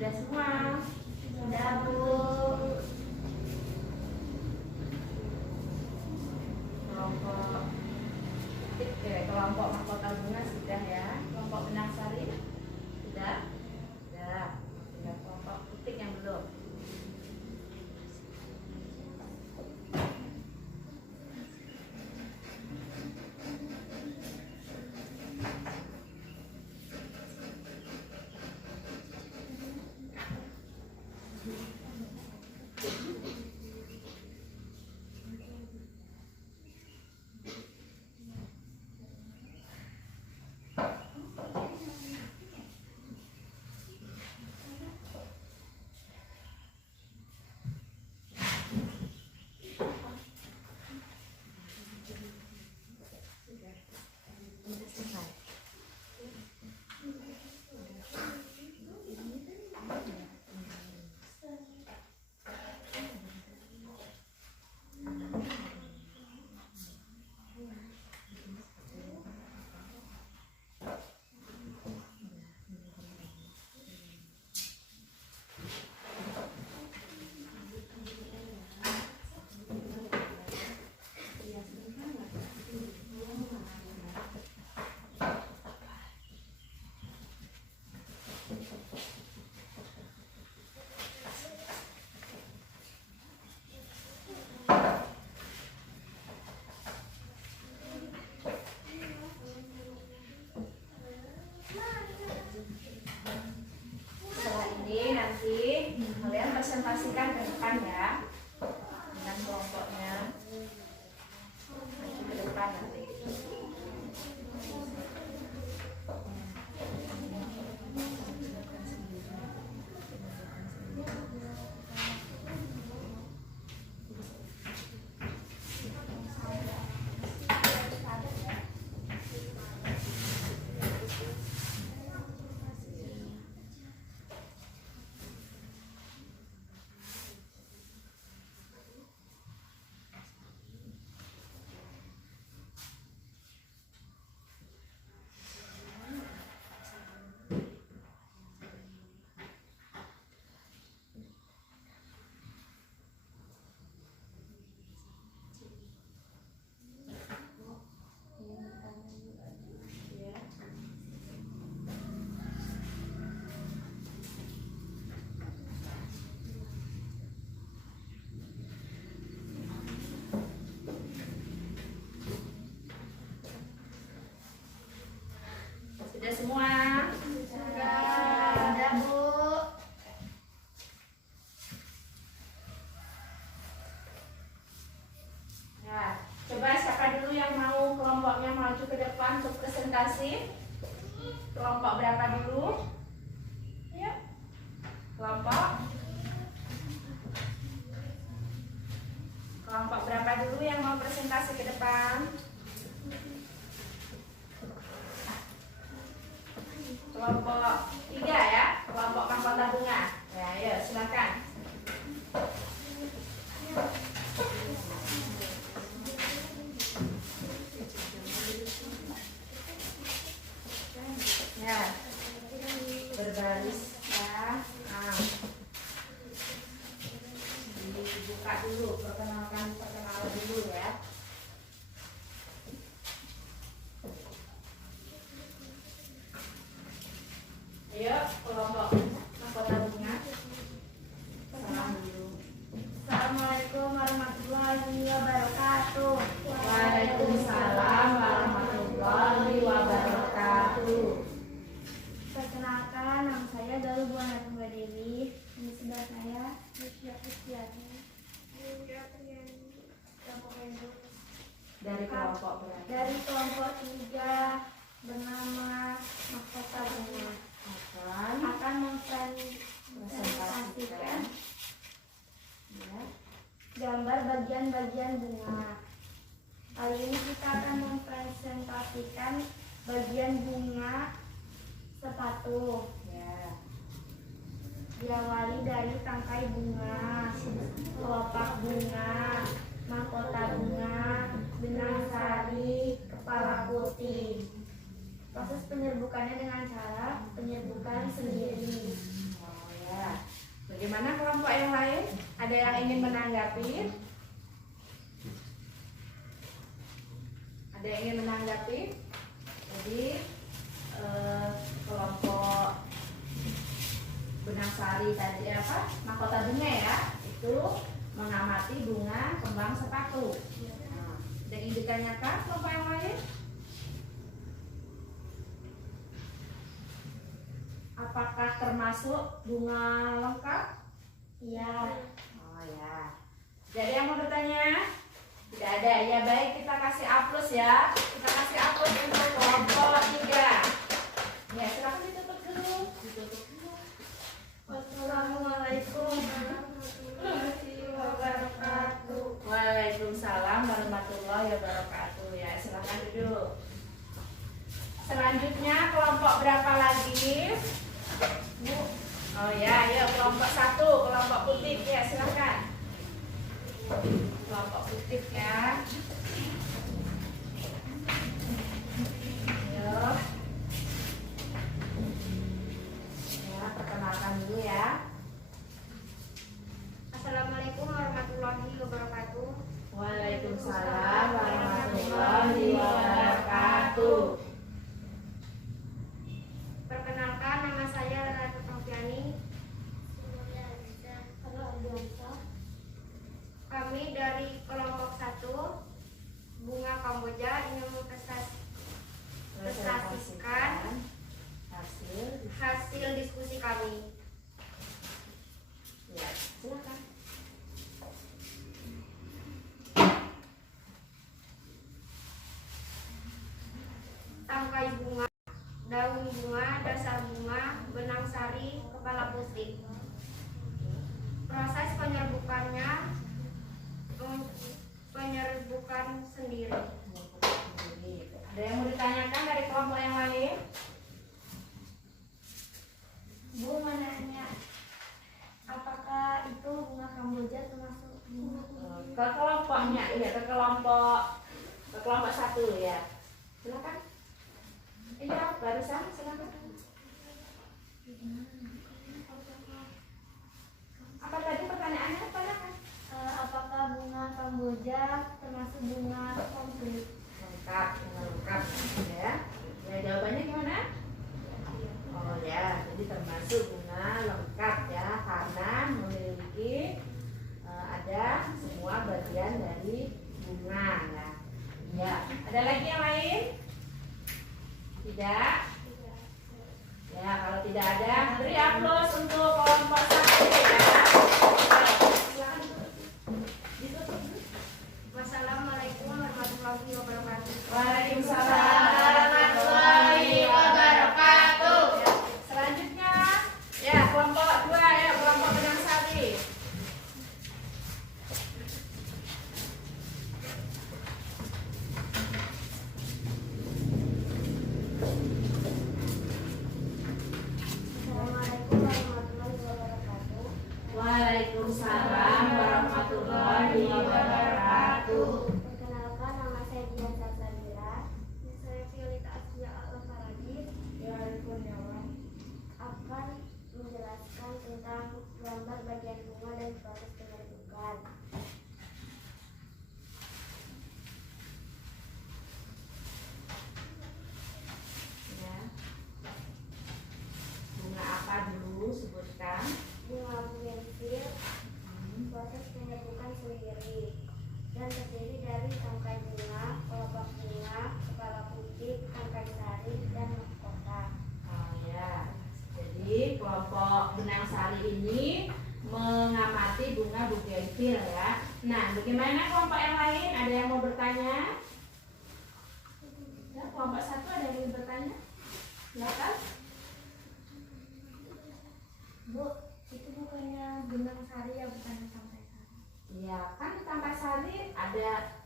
Sudah semua? Sudah, Bu. Kelompok mahkota bunga sudah ya. Kelompok benang sari sudah. Sudah. Tinggal kelompok titik yang belum. Nanti kalian presentasikan ke depan ya dengan kelompoknya, maju ke depan nanti. Sudah semua? Sudah, Bu. Nah, coba siapa dulu yang mau kelompoknya maju ke depan untuk presentasi? Kelompok berapa dulu? Yuk. Kelompok? Kelompok berapa dulu yang mau presentasi ke depan? Kelompok 3 ya, kelompok mahkota bunga. Ya, ayo silakan. Ya, berbaris ya. Dibuka dulu, perkenalan dulu ya. Ayo, kelompok mahkota bunga. Salam dulu. Assalamualaikum warahmatullahi wabarakatuh. Waalaikumsalam warahmatullahi wabarakatuh. Perkenalkan, nama saya Galuh Buana Tunggal Dewi. Ini sebelah saya Yusya Kristiani. Dari kelompok berapa? Dari kelompok 3 bernama Mahkota Bunga akan mempresentasikan Ya. gambar bagian-bagian bunga. Kali ini kita akan mempresentasikan bagian bunga sepatu. Ya. Diawali dari tangkai bunga, kelopak bunga, mahkota bunga, benang sari, kepala putih. Proses penyerbukannya dengan cara penyerbukan sendiri. Oh ya. yang lain? Ada yang ingin menanggapi? Ada yang ingin menanggapi? Jadi kelompok benang sari tadi apa? Mahkota bunga ya, itu mengamati bunga kembang sepatu. Nah, ada yang ditanyakan kelompok yang lain? Apakah termasuk bunga lengkap? Iya. Oh ya. Jadi yang mau bertanya? Tidak ada. Ya baik, kita kasih A+ ya. Kita kasih A+ untuk kelompok 3. Ya, silakan ditutup dulu. Ditutup dulu. Wassalamualaikum warahmatullahi wabarakatuh. Waalaikumsalam warahmatullahi wabarakatuh. Ya, silakan duduk. Selanjutnya kelompok berapa lagi? Bu. Oh ya, ya kelompok 1, kelompok putih ya, silakan. Kelompok putih ya. Ayo. Ya, perkenalkan dulu ya. Assalamualaikum warahmatullahi wabarakatuh. Waalaikumsalam warahmatullahi wabarakatuh. Perkenalkan, nama saya Ratu Noviani. Kami dari kelompok 1 Bunga Kamboja ingin mempresentasikan hasil diskusi kami. Ya, silakan. Tangkai bunga, daun bunga, dasar bunga, benang sari, kepala putih. Proses penyerbukan sendiri. Ada yang mau ditanyakan dari kelompok yang lain? Bu mau nanya, apakah itu bunga Kamboja termasuk bunga? Ke kelompoknya, iya ke kelompok 1 ya. Silakan. Iya, barusan silakan. Apa tadi pertanyaannya? Tanyakan. Apakah bunga Kamboja termasuk bunga komplit? Lengkap, lengkap ya. Ya jawabannya gimana? Oh ya, jadi termasuk bunga lengkap ya, karena memiliki ada semua bagian dari bunga ya. Ya, ada lagi yang lain? Tidak? Ya, kalau tidak ada, beri aplaus untuk kelompok 1 ya. Silakan ditutup. Wassalamualaikum warahmatullahi wabarakatuh. Waalaikumsalam warahmatullahi wabarakatuh. Selanjutnya, ya kelompok 2 ya, kelompok benang sari. Assalamualaikum warahmatullahi wabarakatuh. Waalaikumsalam warahmatullahi wabarakatuh. Perkenalkan, nama saya Dian Sasabila. Saya Violeta Aslia Al-Faradi. Akan menjelaskan tentang gambar bagian bunga dan proses penyerbukan. Ya. Bunga apa dulu sebutkan? Bunga bugenvil, proses penyerbukan sendiri dan terdiri dari tangkai bunga, kelopak bunga, kepala putih, tangkai sari, dan mahkota. Oh ya. Jadi kelompok benang sari ini mengamati bunga bugenvil ya. Nah, bagaimana kelompok yang lain? Ada yang mau bertanya? Ya, kelompok 1 ada yang ingin bertanya? Silakan. Bu, itu bukannya benang sari ya, bukan tangkai sari? Iya, kan di tangkai sari ada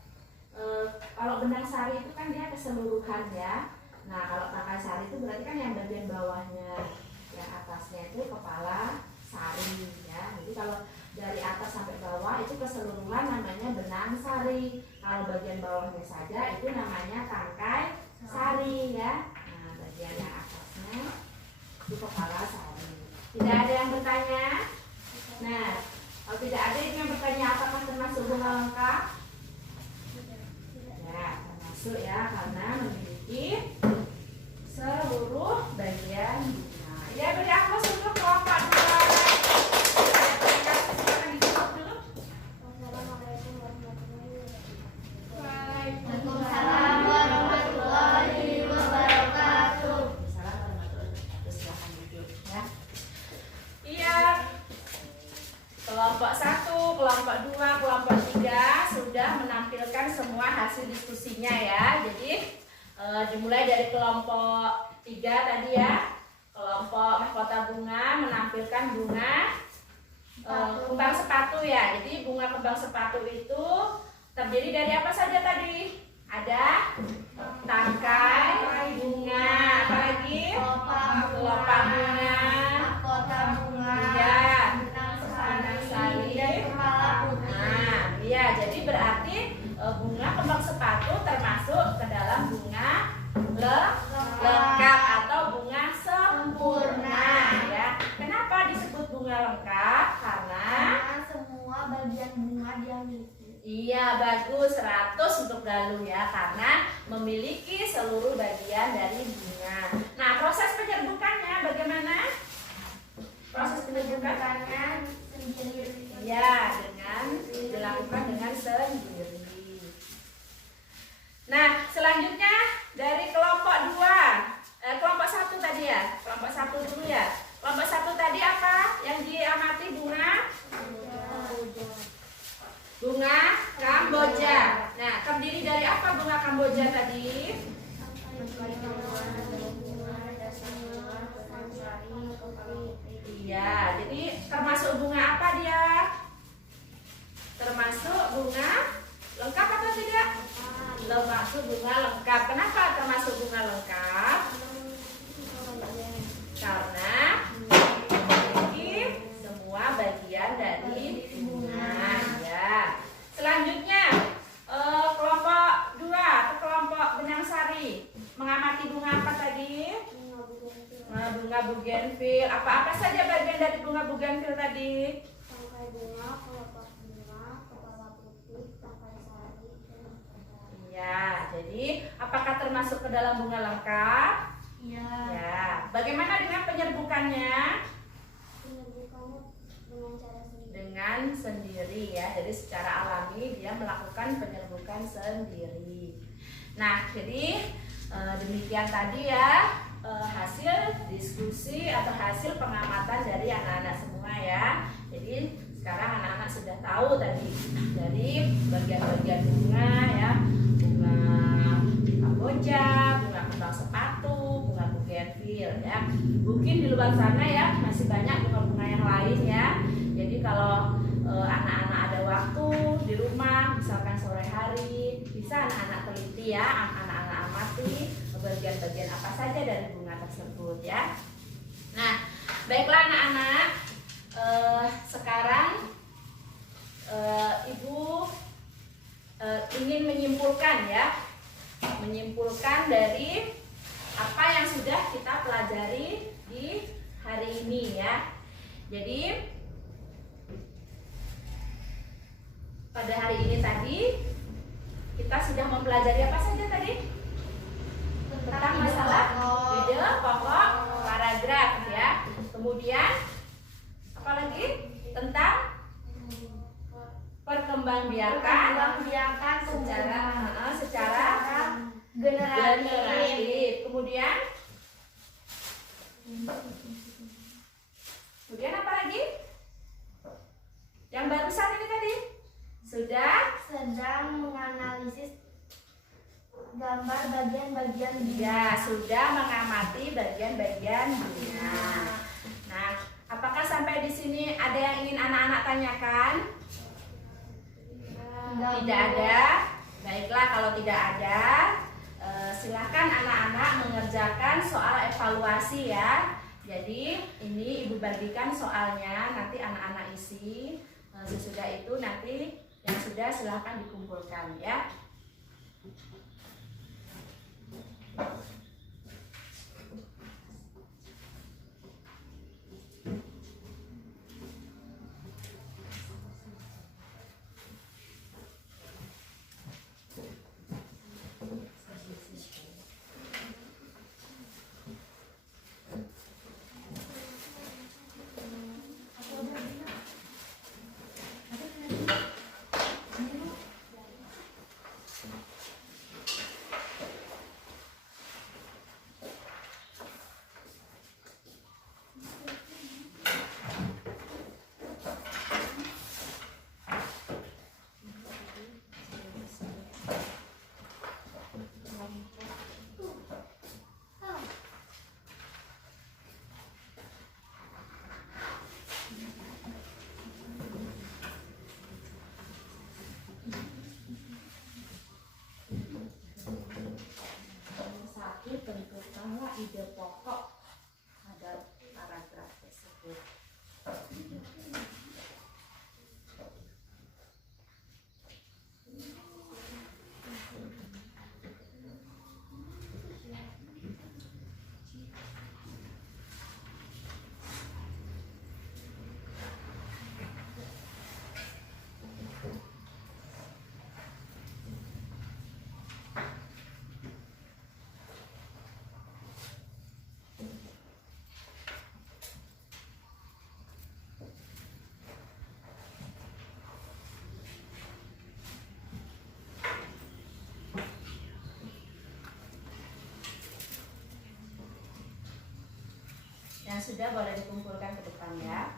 kalau benang sari itu kan dia keseluruhan ya. Nah, kalau tangkai sari itu berarti kan yang bagian bawahnya, yang atasnya itu kepala sari ya. Jadi kalau dari atas sampai bawah itu keseluruhan namanya benang sari. Kalau bagian bawahnya saja itu namanya tangkai sari ya. Nah, bagian yang atasnya itu kepala sari. Tidak ada yang bertanya? Nah, Kalau tidak ada yang bertanya apakah termasuk bunga lengkap? Ya, termasuk ya karena memiliki seluruh bagian bunga. Ya, beri aplaus untuk kelompok 2. Silakan ditutup dulu. Assalamualaikum warahmatullahi wabarakatuh. Waalaikumsalam warahmatullahi wabarakatuh. Waalaikumsalam warahmatullahi wabarakatuh. Silakan duduk ya. Iya. Kelompok 1, kelompok 2, kelompok 3 sudah menampilkan semua hasil diskusinya ya. Jadi dimulai dari kelompok 3 tadi ya. Kelompok mahkota bunga menampilkan bunga kembang sepatu ya. Jadi bunga kembang sepatu itu terdiri dari apa saja tadi? Ada tangkai bunga, apa lagi? Kelopak bunga, Mahkota bunga, ya, benang sari, dan kepala putih. Nah, iya, jadi berarti bunga kembang sepatu termasuk ke dalam bunga lengkap atau bunga sempurna ya. Kenapa disebut bunga lengkap? Karena Semua bagian bunga dia miliki. iya, bagus, 100 untuk Galuh ya, karena memiliki seluruh bagian dari bunga. Nah, proses penyerbukannya bagaimana? Proses penyerbukannya Sendiri. ya dengan dilakukan dengan sendiri. Nah, selanjutnya dari kelompok 2, kelompok 1 tadi ya, kelompok 1 dulu ya. Kelompok 1 tadi apa yang diamati? Bunga Kamboja. Nah, terdiri dari apa bunga Kamboja tadi? Iya, jadi termasuk bunga apa dia? Termasuk bunga lengkap atau tidak? Termasuk bunga lengkap. Kenapa termasuk bunga lengkap? Karena memiliki semua bagian dari bunga ya. Selanjutnya kelompok 2 atau kelompok benang sari mengamati bunga apa tadi? Bunga bugenvil. Apa-apa saja bagian dari bunga bugenvil tadi? Tangkai bunga, kelopak bunga, kepala putih, tangkai sari, dan mahkota. Iya, jadi apakah termasuk ke dalam bunga lengkap? Iya. Ya. Bagaimana dengan penyerbukannya? Penyerbukannya dengan cara sendiri. Dengan sendiri ya. Jadi secara alami dia melakukan penyerbukan sendiri. Nah, jadi demikian tadi ya hasil diskusi atau hasil pengamatan dari anak-anak semua ya. Jadi sekarang anak-anak sudah tahu tadi dari bagian-bagian bunga ya, bunga kamboja, bunga kembang sepatu, bunga bugenvil ya. Mungkin di luar sana ya masih banyak bunga-bunga yang lain ya. Jadi kalau anak-anak ada waktu di rumah, misalkan sore hari, bisa anak-anak teliti ya, anak-anak amati bagian-bagian apa saja dari bunga tersebut ya. Nah, baiklah anak-anak, sekarang Ibu ingin menyimpulkan ya, menyimpulkan dari apa yang sudah kita pelajari di hari ini ya. Jadi pada hari ini tadi kita sudah mempelajari apa saja tadi? Tentang masalah ide pokok paragraf ya. Kemudian apa lagi? Tentang perkembangbiakan secara generatif. Kemudian apa lagi? Yang barusan ini tadi sudah Sedang menganalisis gambar bagian-bagian ya, sudah mengamati bagian-bagian bunga. Nah, apakah sampai di sini ada yang ingin anak-anak tanyakan? Tidak ada. Baiklah, kalau tidak ada, silakan anak-anak mengerjakan soal evaluasi ya. Jadi ini Ibu bagikan soalnya, nanti anak-anak isi. Sesudah itu nanti yang sudah silakan dikumpulkan ya. ide pokok pada paragraf tersebut. Yang sudah boleh dikumpulkan ke depan ya.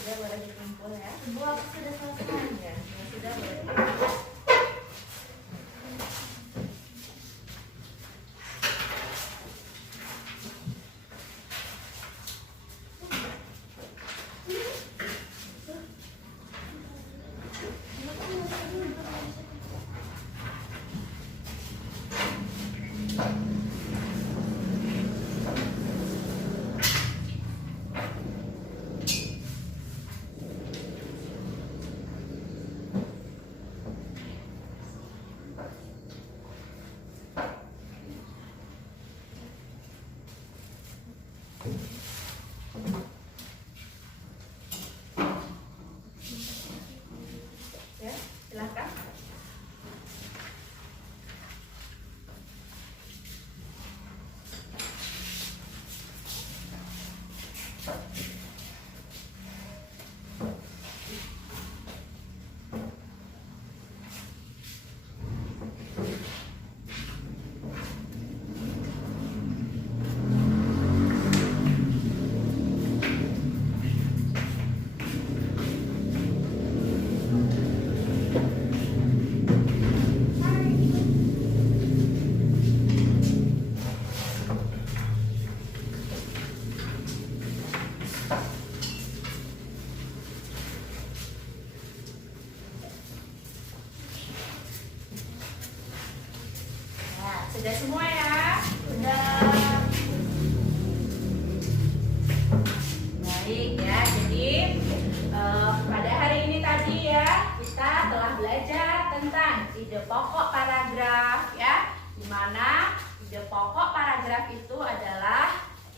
Sudah boleh dikumpul ya. Ibu, aku sudah selesai. Ya, sudah boleh dikumpul. Ya, silakan.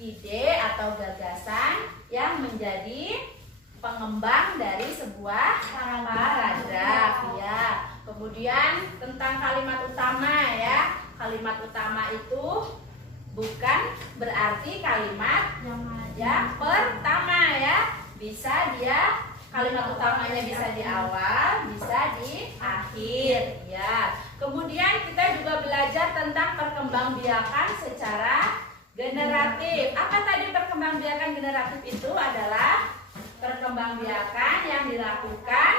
ide atau gagasan yang menjadi pengembang dari sebuah paragraf ya. Kemudian tentang kalimat utama ya. Kalimat utama itu bukan berarti kalimat yang pertama ya. Bisa dia kalimat utamanya bisa di awal, bisa di akhir ya. Kemudian kita juga belajar tentang perkembangbiakan secara generatif. Apa tadi perkembangbiakan generatif itu? Adalah perkembangbiakan yang dilakukan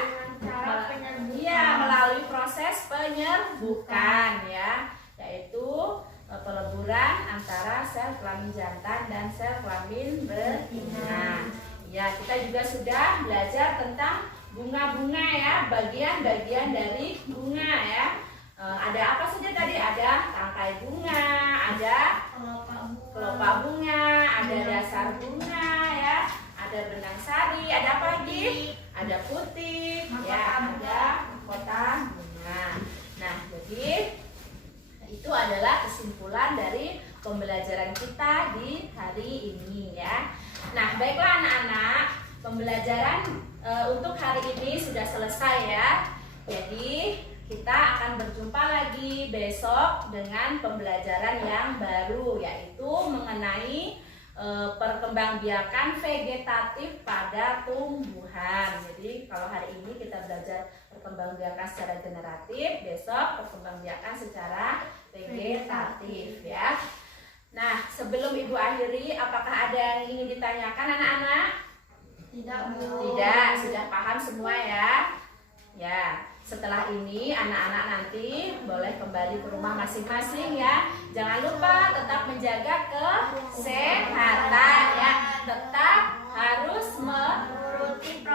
melalui proses penyerbukan ya, yaitu peleburan antara sel kelamin jantan dan sel kelamin betina. Ya, kita juga sudah belajar tentang bunga-bunga ya, bagian-bagian dari bunga ya. Ada apa saja tadi? Ada tangkai bunga, ada kelopak bunga, ada dasar bunga ya, ada benang sari, ada apa lagi? Ada putih, ya, ada mahkota bunga. Nah, jadi itu adalah kesimpulan dari pembelajaran kita di hari ini ya. Nah, baiklah anak-anak, pembelajaran untuk hari ini sudah selesai ya. Jadi kita akan berjumpa lagi besok dengan pembelajaran yang baru, yaitu mengenai perkembangbiakan vegetatif pada tumbuhan. Jadi kalau hari ini kita belajar perkembangbiakan secara generatif, besok perkembangbiakan secara vegetatif ya. Nah, sebelum Ibu akhiri, apakah ada yang ingin ditanyakan anak-anak? Tidak, Bu. Tidak, sudah paham semua ya. Ya, setelah ini anak-anak nanti boleh kembali ke rumah masing-masing ya. Jangan lupa tetap menjaga kesehatan ya. Tetap harus menuruti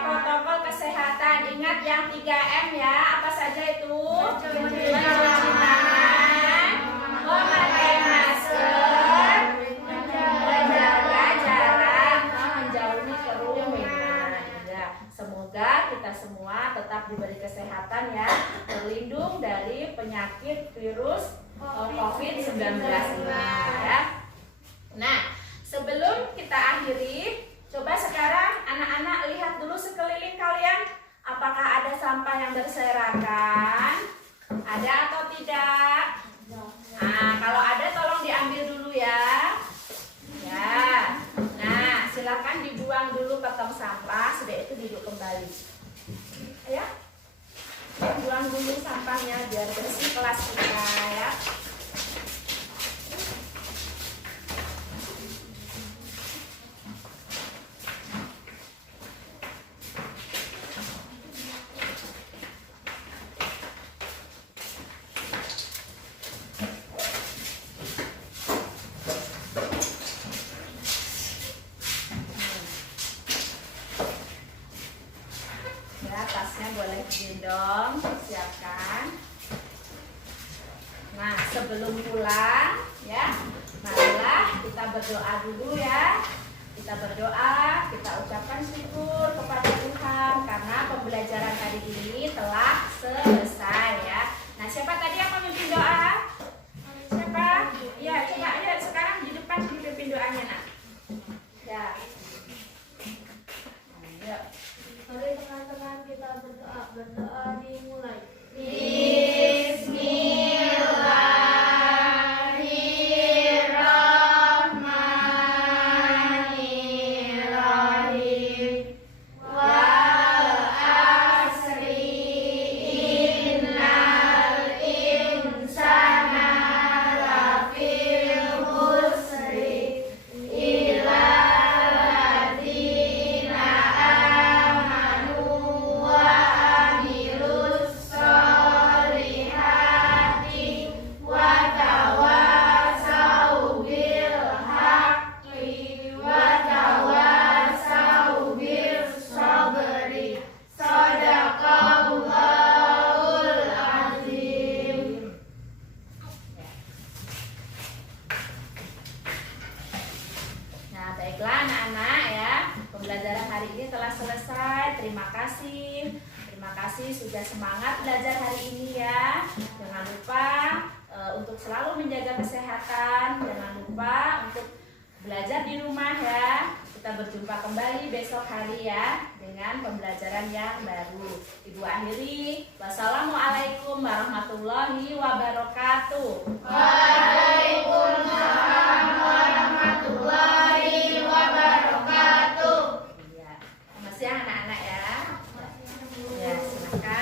protokol kesehatan. Ingat yang 3M ya. Apa saja itu? Mencuci tangan, memakai masker, menjaga jarak, menjauhi kerumunan. Ya, semoga kita semua tetap diberi kesehatan ya, terlindung dari penyakit virus COVID-19 ini ya. Nah, sebelum kita akhiri, coba sekarang anak-anak lihat dulu sekeliling kalian, apakah ada sampah yang berserakan? Ada atau tidak? Nah, kalau ada tolong diambil dulu ya. Ya. Nah, silakan dibuang dulu ke tong sampah, sudah itu duduk kembali. Ya. Buang dulu sampahnya biar bersih kelas kita ya. Boleh digendong, siapkan. Nah, sebelum pulang ya, marilah kita berdoa dulu ya. Kita berdoa, kita ucapkan syukur kepada Tuhan karena pembelajaran hari ini telah selesai ya. Nah, siapa tadi yang memimpin doa? Siapa? Ya, coba ya sekarang di depan dipimpin doanya nak. Ya. Ayo. Mari teman-teman kita berdoa dimulai. Bismillahirrahmanirrahim. Wal asri innal insana lafil khusri illa Baiklah anak-anak ya, pembelajaran hari ini telah selesai. Terima kasih sudah semangat belajar hari ini ya. Jangan lupa untuk selalu menjaga kesehatan. Jangan lupa di rumah ya. Kita berjumpa kembali besok hari ya dengan pembelajaran yang baru. Ibu akhiri, wassalamualaikum warahmatullahi wabarakatuh. Waalaikumsalam warahmatullahi wabarakatuh. Iya. Selamat siang anak-anak ya. Ya, silakan.